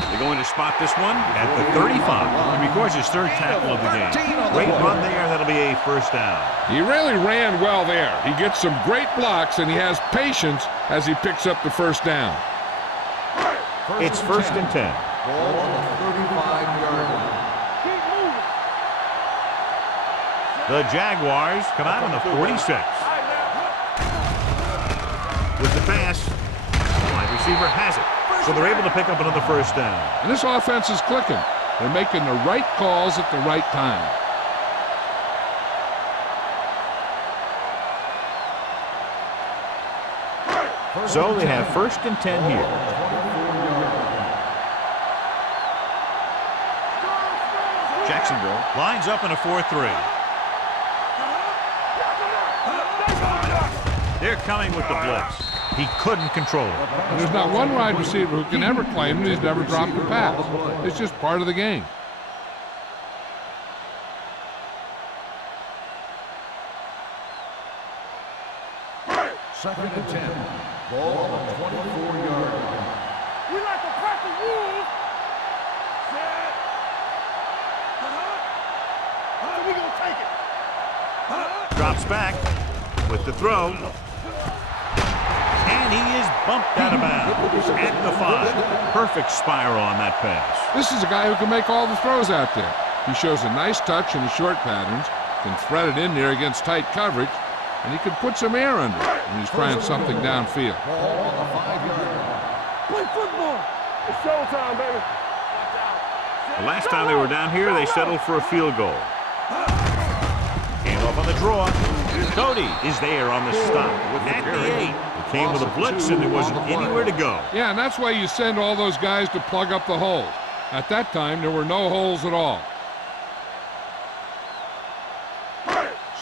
They're going to spot this one at the 35. He records his 3rd tackle of the game. Great run there. That'll be a first down. He really ran well there. He gets some great blocks, and he has patience as he picks up the first down. It's first and 10. Ball on the 35-yard line. Keep moving. The Jaguars come out on the 46. With the pass, the wide receiver has it. So they're able to pick up another first down. And this offense is clicking. They're making the right calls at the right time. So they have first and 10 here. Jacksonville lines up in a 4-3. They're coming with the blitz. He couldn't control it. And there's not one wide receiver who can ever claim that he's never dropped a pass. It's just part of the game. Second and 10. Ball on the 24-yard line. We like to practice rules. Set. So we gonna take it. Drops back with the throw. And he is bumped out of bounds at the 5. Perfect spiral on that pass. This is a guy who can make all the throws out there. He shows a nice touch in the short patterns, can thread it in there against tight coverage, and he can put some air under it when he's trying something downfield. Ball on the 5-yard line. Play football. It's showtime, baby. The last time they were down here, they settled for a field goal. Hand off on the draw. Cody is there on the stop at the 8. It came with a blitz, and there wasn't anywhere to go. Yeah, and that's why you send all those guys to plug up the holes. At that time, there were no holes at all.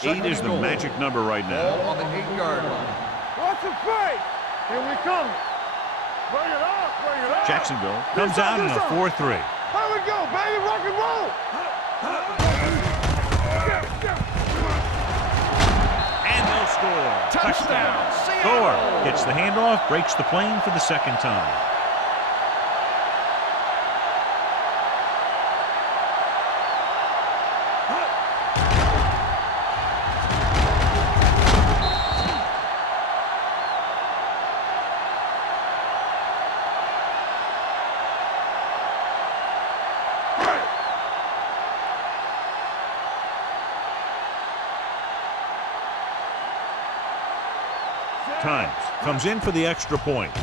8 is the magic number right Ball now. on the 8-yard line. Watch the play. Here we come. Bring it up. Bring it up. Jacksonville comes out in a 4-3. Here we go, baby. Rock and roll. And they'll score. Touchdown. Thor gets the handoff, breaks the plane for the 2nd time. times. Comes in for the extra point.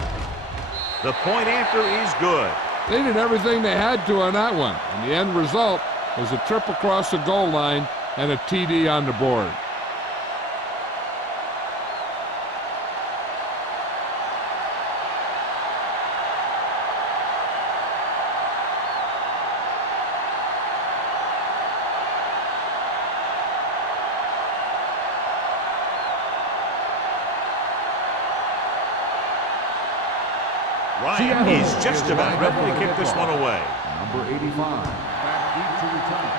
The point after is good. They did everything they had to on that one, and the end result was a trip across the goal line and a TD on the board. Ryan is just about ready to kick this one away. Number 85, back deep to return.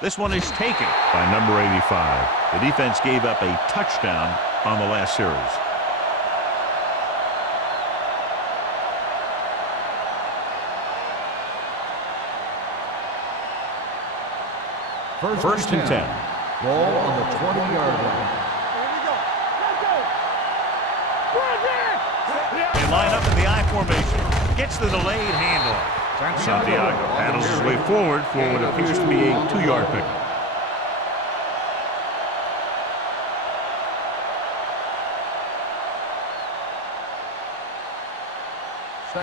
This one is taken by number 85. The defense gave up a touchdown on the last series. First and 10. Ball on the 20-yard line. They line up in the I formation. Gets the delayed handoff. Santiago paddles his way forward for what appears to be a 2-yard pickup.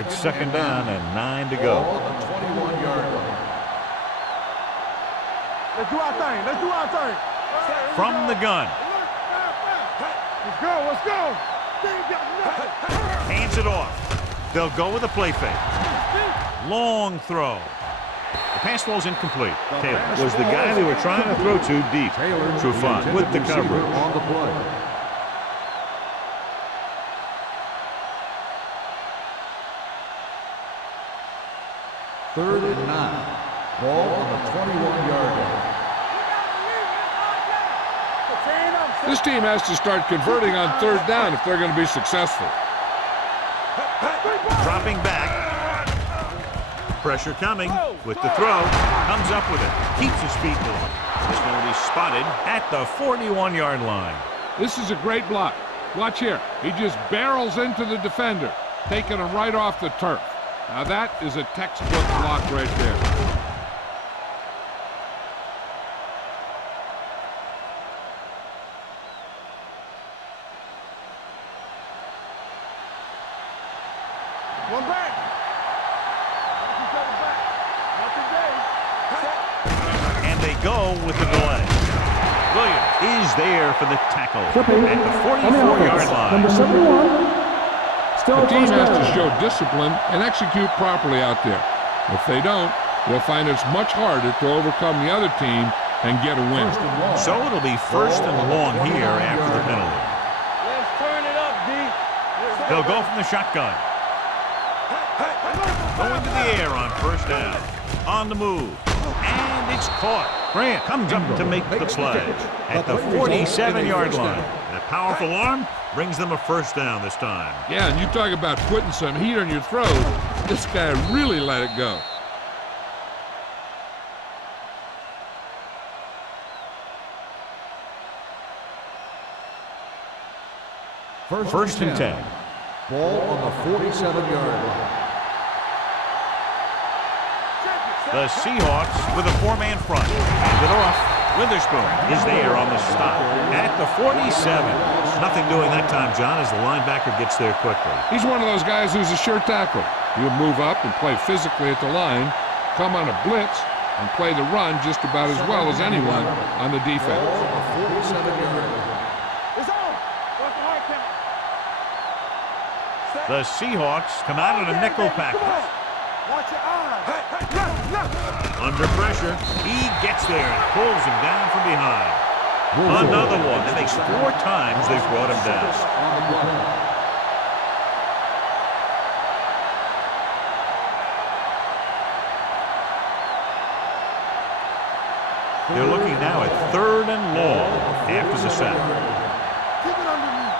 It's second down and 9 to go. Ball on the 21-yard line. Let's do our thing. Let's do our thing. From the gun. Let's go. Let's go. Hands it off. They'll go with a play fake. Long throw. The pass ball's incomplete. Taylor was the guy they were trying to throw to deep. Trufant with the coverage. On the play. Third and 9. Ball on the 21-yard line. This team has to start converting on third down if they're going to be successful. Dropping back. Pressure coming with the throw. Comes up with it. Keeps his feet moving. This one will be spotted at the 41-yard line. This is a great block. Watch here. He just barrels into the defender, taking him right off the turf. Now that is a textbook block right there. One back. Not today. And they go with the delay. Williams is there for the tackle at the 44-yard line. Number 71. Still The team first has to down. show discipline and execute properly out there. If they don't, they'll find it's much harder to overcome the other team and get a win. So it'll be first and long here after the penalty. Let's turn it up, D. They'll go from the shotgun. Going to the air on first down. On the move. And it's caught. Grant comes up to make the play at the 47-yard line. That powerful arm brings them a first down this time. Yeah, and you talk about putting some heat on your throws. This guy really let it go. First and 10. Ball on the 47-yard line. The Seahawks with a 4-man front. Hand it off. Witherspoon is there on the stop at the 47. Nothing doing that time, John, as the linebacker gets there quickly. He's one of those guys who's a sure tackle. He'll move up and play physically at the line, come on a blitz, and play the run just about as well as anyone on the defense. Ball on the 47-yard line. It's on. What's the hard count? The Seahawks come out in a nickel package. Watch your eyes. Under pressure, he gets there and pulls him down from behind. Another one. That makes 4 times they've brought him down. On the play. They're looking now at 3rd and long after the sack. Keep it underneath.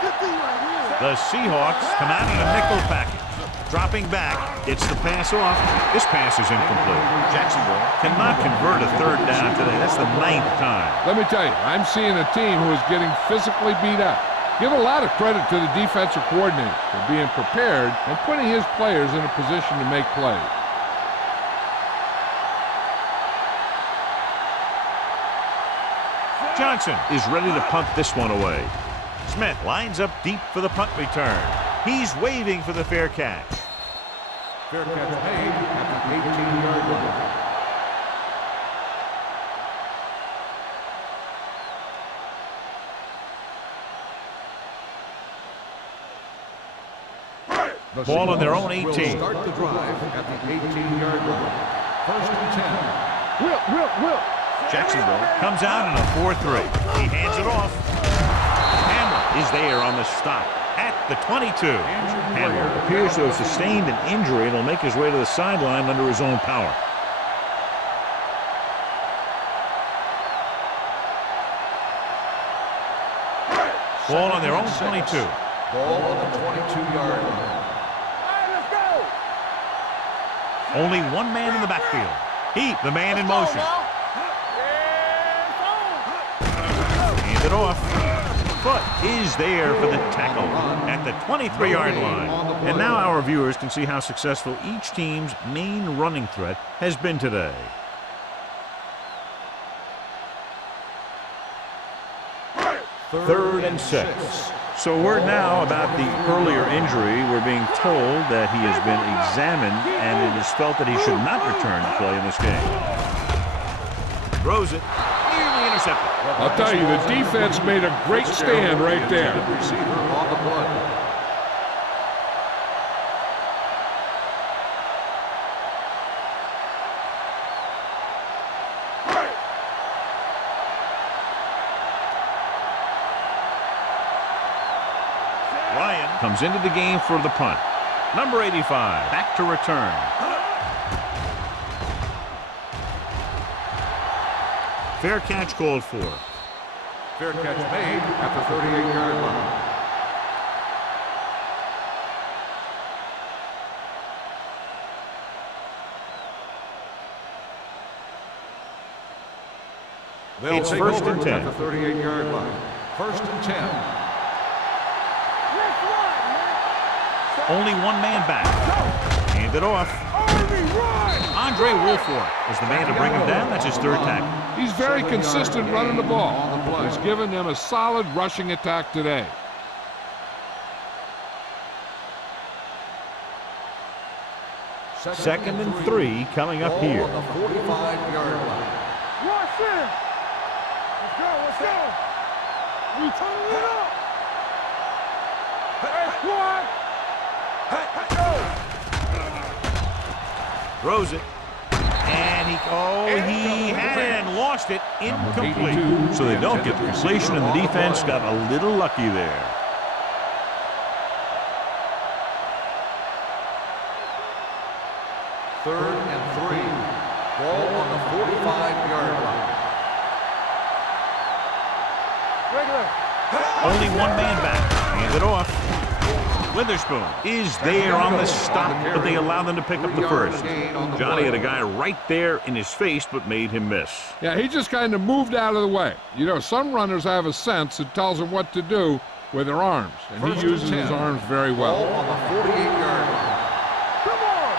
50 right here. The Seahawks come out in a nickel package. Dropping back, gets the pass off. This pass is incomplete. Jacksonville cannot convert a 3rd down today. That's the 9th time. Let me tell you, I'm seeing a team who is getting physically beat up. Give a lot of credit to the defensive coordinator for being prepared and putting his players in a position to make plays. Johnson is ready to punt this one away. Smith lines up deep for the punt return. He's waving for the fair catch. Fair catch made at the 18-yard line. The Ball on their own Seahawks 18. will start the drive at the 18-yard line. First and 10. Will. Jacksonville comes out in a 4-3. He hands it off. Hamler is there on the stop at the 22. Hamler appears to have sustained an injury and will make his way to the sideline under his own power. Ball on their own 22. Ball on the 22-yard line. Only one man in the backfield. Heat, the man in motion. Hand it off. Foot is there for the tackle at the 23-yard line. And now our viewers can see how successful each team's main running threat has been today. Third and 6. So word now about the earlier injury. We're being told that he has been examined and it is felt that he should not return to play in this game. Throws it. Nearly intercepted. I'll tell you, the defense made a great stand right there. Receiver on the play. Ryan comes into the game for the punt. Number 85, back to return. Fair catch called for. Fair catch made at the 38-yard line. They'll It's take first over and 10. at the 38-yard line. First and 10. Only one man back. Hand it off. Andre Wolford is the man to bring him down. That's his third tackle. He's very consistent running the ball. He's given them a solid rushing attack today. Second and 3 coming up here. On the 45-yard line. Watch him. Let's go. We turn it up. Hey, squad. Hey, go. Throws it. And he had it and lost it. Incomplete. So they don't get the completion, and the defense got a little lucky there. Third and 3. Ball on the 45-yard line. Only one man back. Hand it off. Witherspoon is there on the stop, but they allow them to pick up the first. Johnny had a guy right there in his face, but made him miss. Yeah, he just kind of moved out of the way. You know, some runners have a sense that tells them what to do with their arms, and he uses his arms very well. Ball on the 48-yard line. Come on.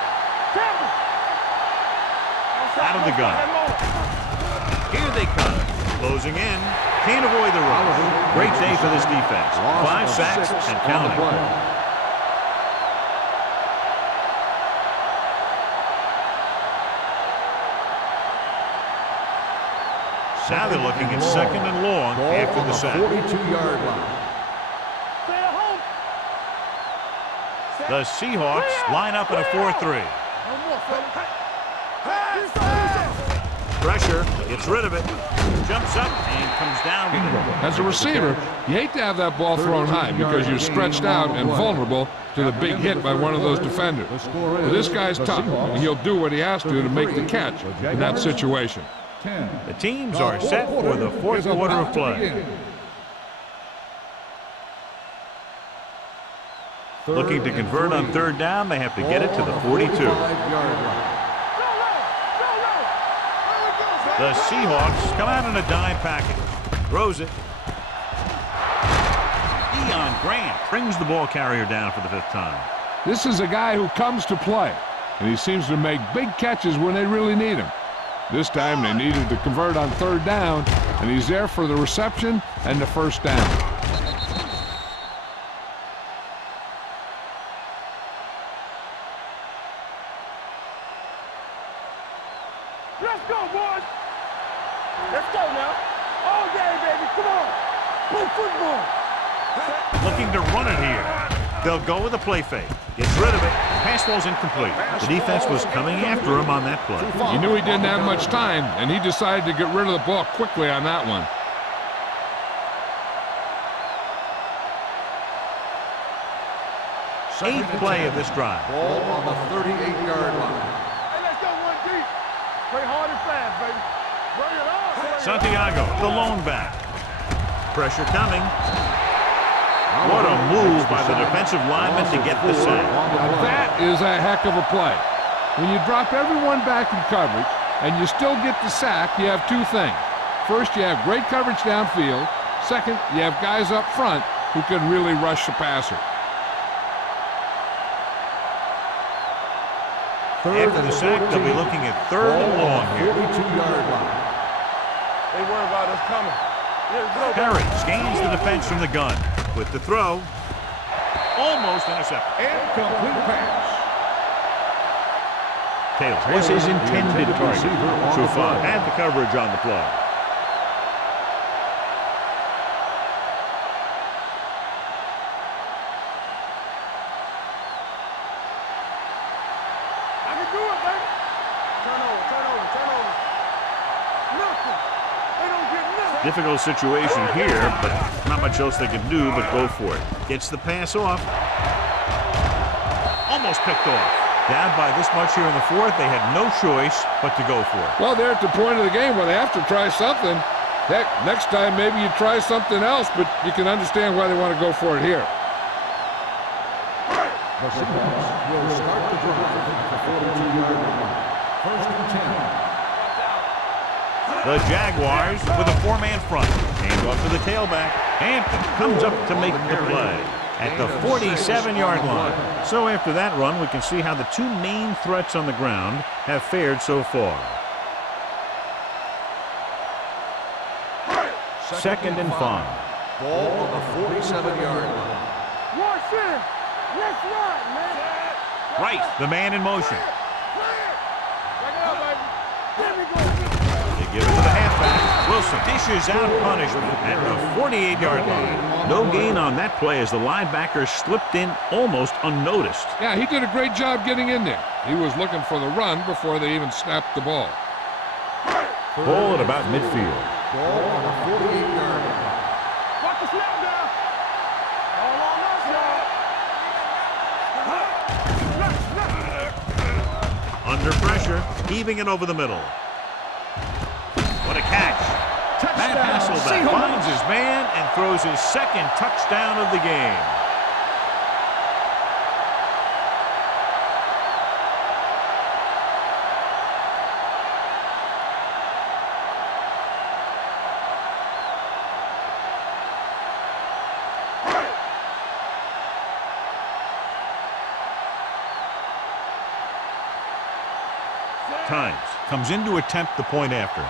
Out of the gun. Here they come. Closing in. Can't avoid the run. Great day for this defense. 5 sacks and counting. Now they're looking at second and long after the sack. 42-yard line. Stay at home. The Seahawks line up in a 4-3. No more, Pressure, gets rid of it, jumps up and comes down with it. As a receiver, you hate to have that ball thrown high because you're stretched out and vulnerable to the big hit by one of those defenders. But this guy's tough, and he'll do what he has to make the catch in that situation. The teams are set for the fourth quarter of play. Looking to convert on third down, they have to get it to the 42. The Seahawks come out in a dime package. Throws it. Deion Grant brings the ball carrier down for the 5th time. This is a guy who comes to play, and he seems to make big catches when they really need him. This time they needed to convert on third down and he's there for the reception and the first down. Let's go, boys. Let's go now. All day, baby. Come on. Play football. Looking to run it here. They'll go with a play fake. Gets rid of it. Pass ball's incomplete. The defense was coming after him on that play. He knew he didn't have much time, and he decided to get rid of the ball quickly on that one. Eighth play of this drive. Ball on the 38-yard line. Hey, let's go one deep. Play hard and fast, baby. Bring it on. Santiago, the lone back. Pressure coming. What a move by the defensive lineman to get the sack. Now that is a heck of a play. When you drop everyone back in coverage and you still get the sack, you have two things. First, you have great coverage downfield. Second, you have guys up front who can really rush the passer. After the sack, they'll be looking at third and long here. 42-yard line. They worry about us coming. Perry gains the defense from the gun. With the throw, almost intercepted. Incomplete pass. Taylor was his intended target. Trufant had the coverage on the play. I can do it, baby. Turn over. Nothing. They don't get nothing. Difficult situation here, but not much else they can do but go for it. Gets the pass off. Almost picked off. Down by this much here in the fourth, they had no choice but to go for it. Well, they're at the point of the game where they have to try something. Heck, next time maybe you try something else, but you can understand why they want to go for it here. The Seahawks will start the drive at the 42-yard line. First and 10. The Jaguars with a four-man front. Hands off to the tailback. Hampton comes up to make the play at the 47-yard line. So after that run, we can see how the two main threats on the ground have fared so far. Second and 5. Ball on the 47-yard line. Watch it. Let's run, man. Right, the man in motion. Check it out, baby. There we go. They give it to the halfback. Wilson dishes out punishment at the 48-yard line. No gain on that play as the linebacker slipped in almost unnoticed. Yeah, he did a great job getting in there. He was looking for the run before they even snapped the ball. Ball at about midfield. Ball on the 48-yard line. Watch the snap down. All on us, y'all. Under pressure, heaving it over the middle. What a catch. Matt Hasselbeck finds his man and throws his second touchdown of the game. Times comes in to attempt the point after.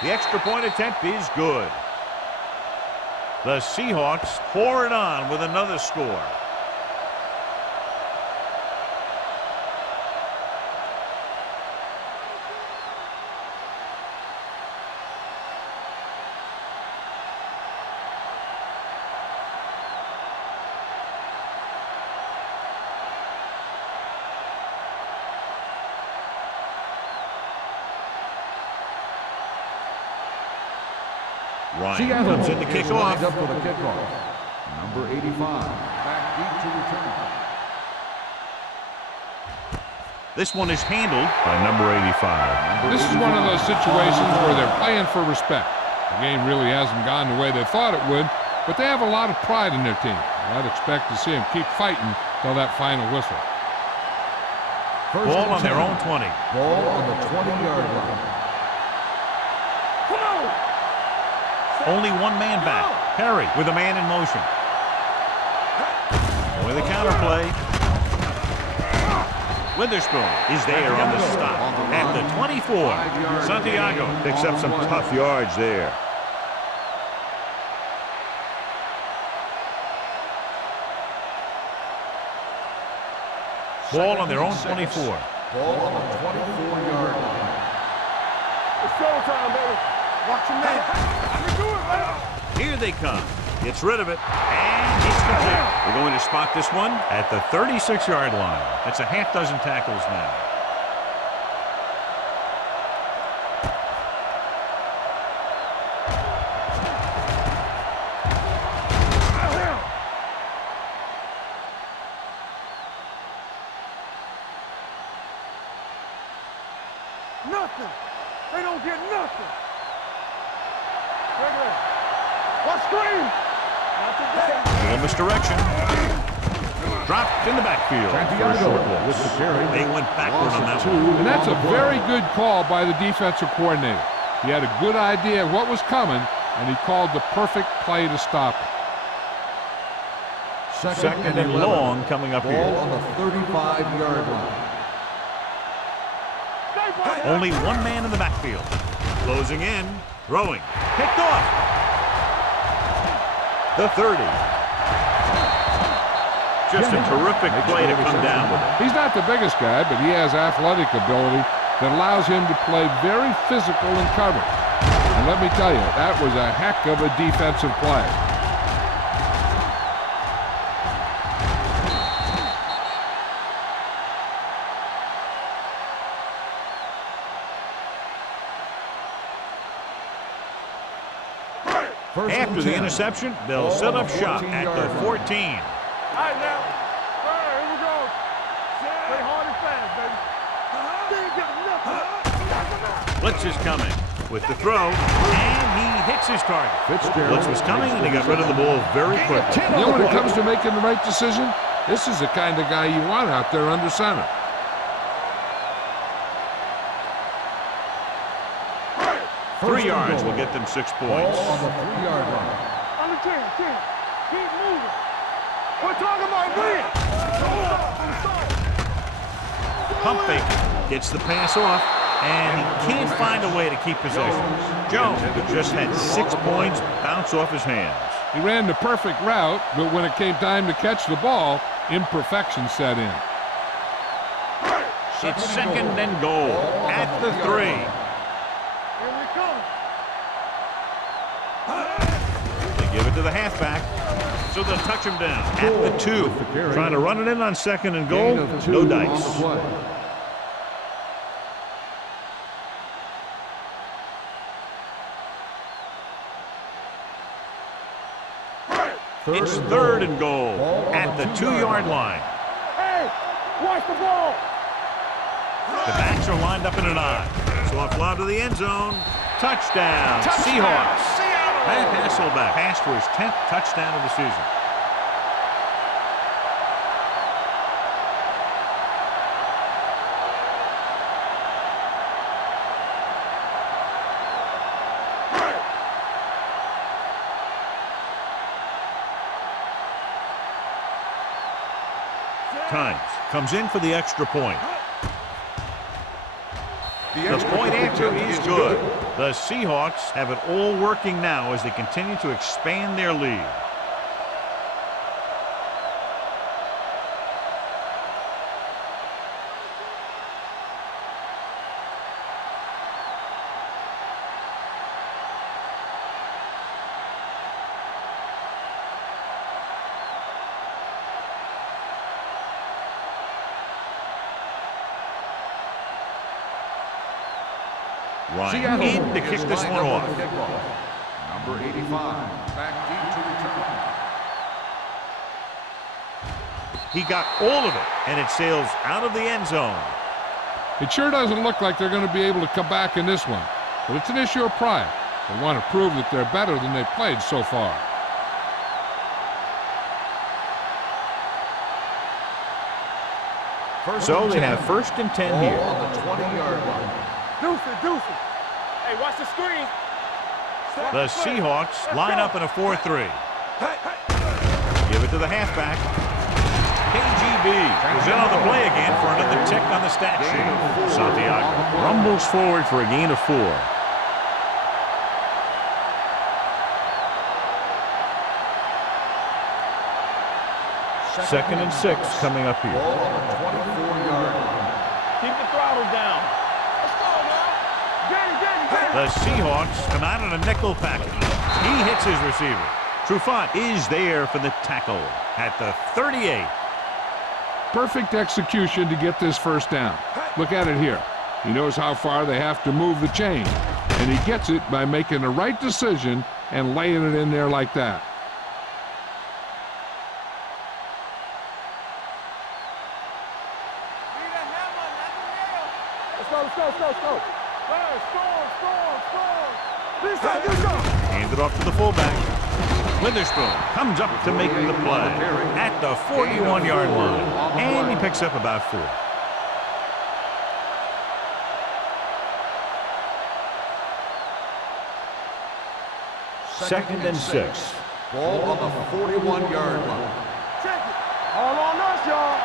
The extra point attempt is good. The Seahawks pour it on with another score. Ryan comes in to kick off. Up for the kickoff. Number 85. Back deep to return. This one is handled by number 85. This is one of those situations where they're playing for respect. The game really hasn't gone the way they thought it would, but they have a lot of pride in their team. I'd expect to see them keep fighting till that final whistle. Ball on their own 20. Ball on the 20-yard line. Only one man back. Perry with a man in motion. With a counter play. Witherspoon is there on the stop at the 24. Santiago picks up some tough yards there. Ball on their own 24. Ball on the 24-yard line. It's showtime, baby. Watch your man. I can do it, man. Here they come. Gets rid of it, and it's complete. We're going to spot this one at the 36-yard line. That's a half dozen tackles now. Nothing. They don't get nothing. What screen? Not today. Little misdirection. Dropped in the backfield. Santiago with the carry. They went backward on that one. And that's a very good call by the defensive coordinator. He had a good idea of what was coming, and he called the perfect play to stop it. Second and long coming up Ball here. on the 35-yard line. Only one man in the backfield. Closing in. Throwing. Picked off. The 30. Just a terrific play to come down with it. He's not the biggest guy, but he has athletic ability that allows him to play very physical in coverage. And let me tell you, that was a heck of a defensive play. After the interception, they'll set up shop at the 14. All right, now. All right, here we go. Play hard and fast, baby. They ain't got nothing. Blitz is coming with the throw, and he hits his target. Blitz was coming, and he got rid of the ball very quickly. You know, when it comes to making the right decision, this is the kind of guy you want out there under center. Three yards will get them 6 points. Ball on the 3-yard line. On the 10. Keep moving. We're talking about Green. Pump fake gets the pass off, and he can't find a way to keep possession. Jones just had 6 points bounce off his hands. He ran the perfect route, but when it came time to catch the ball, imperfection set in. It's second and goal at the 3. Here we come. They give it to the halfback, so they'll touch him down at the 2. Trying to run it in on second and goal, Gain of 2 no on the dice. play. It's third and goal at the 2-yard line. Hey, watch the ball. The backs are lined up in an I. Soft lob to the end zone. Touchdown, Seahawks. Matt Hasselbeck passed for his 10th touchdown of the season. Times comes in for the extra point. The point after is good. The Seahawks have it all working now as they continue to expand their lead. Ryan in to kick this one off. Number 85, back deep to return. He got all of it, and it sails out of the end zone. It sure doesn't look like they're going to be able to come back in this one, but it's an issue of pride. They want to prove that they're better than they've played so far. So they have first and 10 Ball here. on the 20-yard line. Deuce it. Hey, watch the screen. The Seahawks line up in a 4-3. Give it to the halfback. KGB AB is in on the play again for another tick on the stat sheet. Santiago rumbles forward for a gain of 4. Second and 6 coming up here. Ball on the 24-yard line. Keep the throttle down. Let's go now. Get it. The Seahawks come out in a nickel package. He hits his receiver. Trufant is there for the tackle at the 38. Perfect execution to get this first down. Look at it here. He knows how far they have to move the chain, and he gets it by making the right decision and laying it in there like that. Let's go. Hand it off to the fullback. Witherspoon comes up to make the play at the 41-yard line, and he picks up about 4. Second and 6. Ball on the 41-yard line. Check it. All on us, y'all.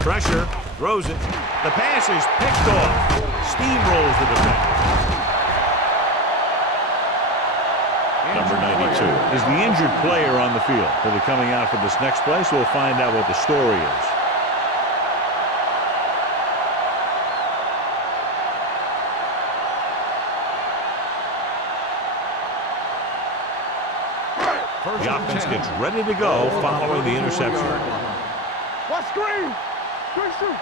Pressure, throws it. The pass is picked off. Steamrolls the defender. Number 92 is the injured player on the field. He'll be coming out for this next play, so we'll find out what the story is. The offense gets ready to go following the interception. What screen? Quick shoot.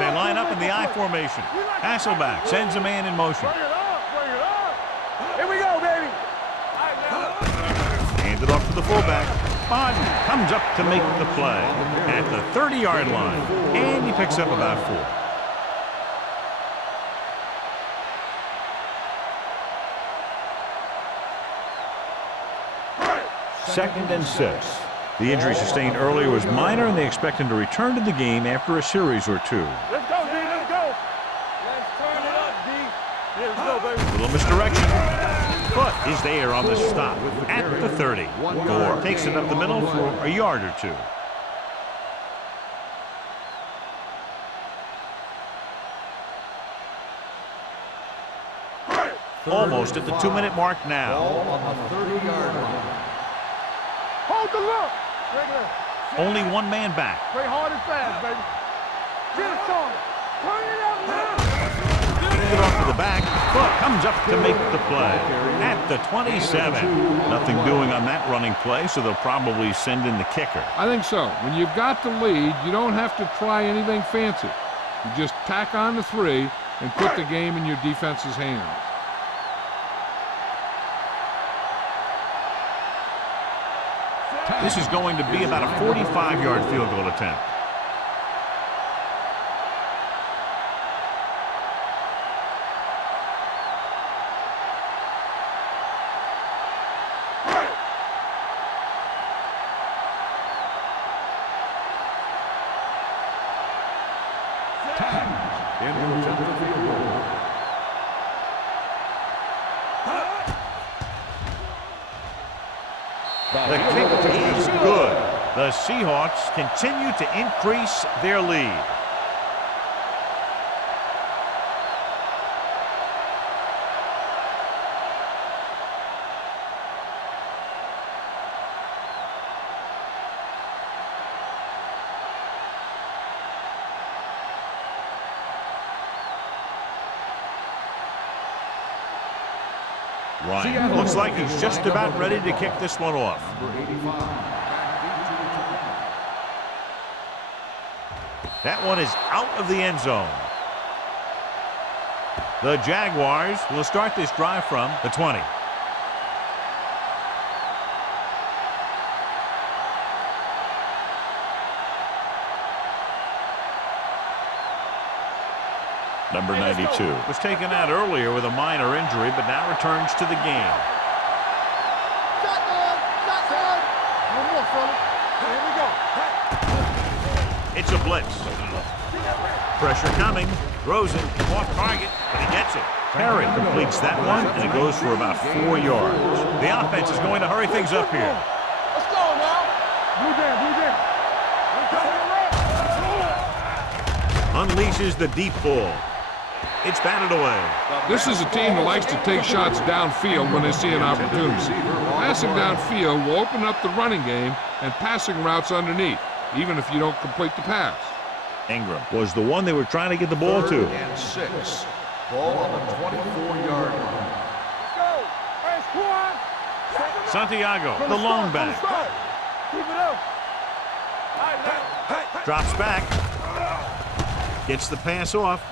They line up in the I formation. Hasselback sends a man in motion. Bring it up. Here we go, baby. Hand it off to the fullback. Bodden comes up to make the play at the 30-yard line, and he picks up about 4. Second and 6. The injury sustained earlier was minor, and they expect him to return to the game after a series or 2. Let's go, D. Let's go. Let's turn it up, D. Here we go, baby. Little misdirection. Foot is there on the stop at the 30. Gore takes it up the middle for a yard or 2. Almost at the 2-minute mark now. Ball on the 30-yard line. Hold the look. Regular. Only one man back. Play hard and fast, baby. Get it, son. Turn it up now. It off to the back. Foot comes up to make the play at the 27. Nothing doing on that running play, so they'll probably send in the kicker. I think so. When you've got the lead, you don't have to try anything fancy. You just tack on the 3 and put the game in your defense's hands. This is going to be about a 45-yard field goal attempt. The kick is good. The Seahawks continue to increase their lead. Ryan looks like he's just about ready to kick this one off. That one is out of the end zone. The Jaguars will start this drive from the 20. Number 92 was taken out earlier with a minor injury, but now returns to the game. Shotgun. One more, fella. Here we go. It's a blitz. Pressure coming. Throws it. Off target, but he gets it. Perry completes that one, and it goes for about 4 yards. The offense is going to hurry things up here. Let's go now. Blue down. unleashes the deep ball. It's batted away. This is a team that likes to take shots downfield when they see an opportunity. Passing downfield will open up the running game and passing routes underneath, even if you don't complete the pass. Ingram was the one they were trying to get the ball to. 3rd and 6. Ball on the 24-yard line. Let's go. Hey, squad. Santiago, the long back. Keep it up. All right, now. Drops back. Gets the pass off.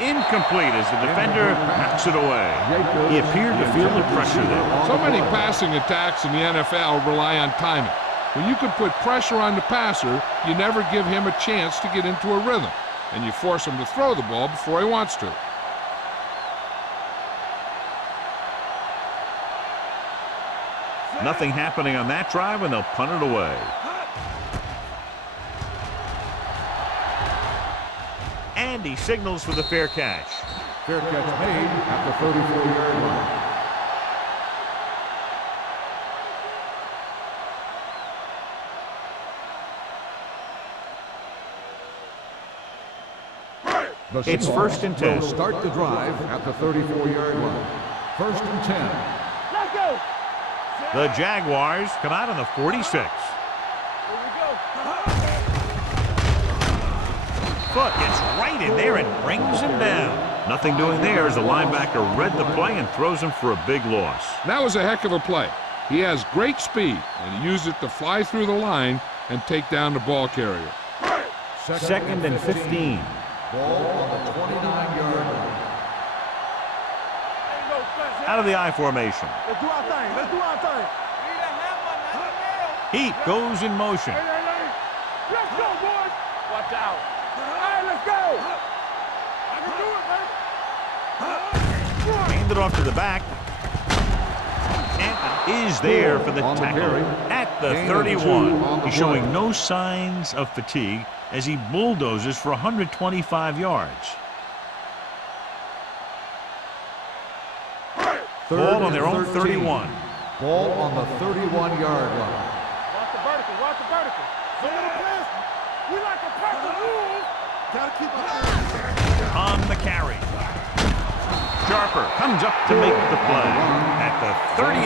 Incomplete as the defender knocks it away. He appeared to feel the pressure there. So many passing attacks in the NFL rely on timing. When you can put pressure on the passer, you never give him a chance to get into a rhythm, and you force him to throw the ball before he wants to. Nothing happening on that drive, and they'll punt it away. And he signals for the fair catch. Fair catch made at the 34-yard line. The It's Seahawks 1st and 10. will start the drive at the 34-yard line. 1st and 10. Let's go. The Jaguars come out on the 46. Here we go. Foot gets right in there and brings him down. Nothing doing there as the linebacker read the play and throws him for a big loss. That was a heck of a play. He has great speed, and he used it to fly through the line and take down the ball carrier. 2nd and 15. Ball on the 29-yard line. Ain't no fence. Out of the I formation. Let's do our thing. Let's do our thing. Heat goes in motion. Hey. Let's go, boys. Watch out. All right, let's go. I can do it, baby. Hand it off to the back. And is there for the On the tackle carry. at the Gain of 2 31. on the He's showing play. no signs of fatigue as he bulldozes for 125 yards. Ball on their own 31. Ball on the 31-yard line. Watch the vertical. Watch the vertical. Some of the blast. We like a pack of wolves. Gotta keep up. On the carry. Sharper comes up to make the play at the 38.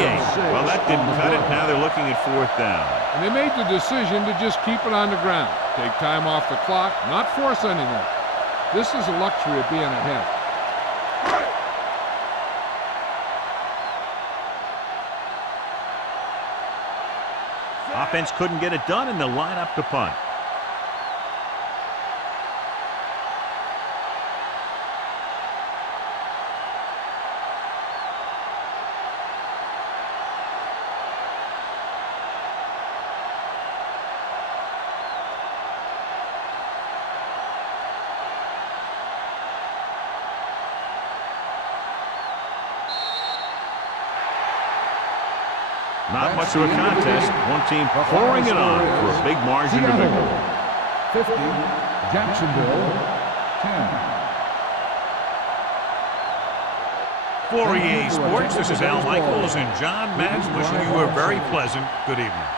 Well, that didn't cut it. Now they're looking at 4th down. And they made the decision to just keep it on the ground. Take time off the clock, not force anything. This is a luxury of being ahead. Offense couldn't get it done, and they'll line up to punt. Not much of a contest. One team pouring it on for a big margin of victory. 50, Jacksonville, 10. For EA Sports, this is Al Michaels and John Madden wishing you a very pleasant good evening.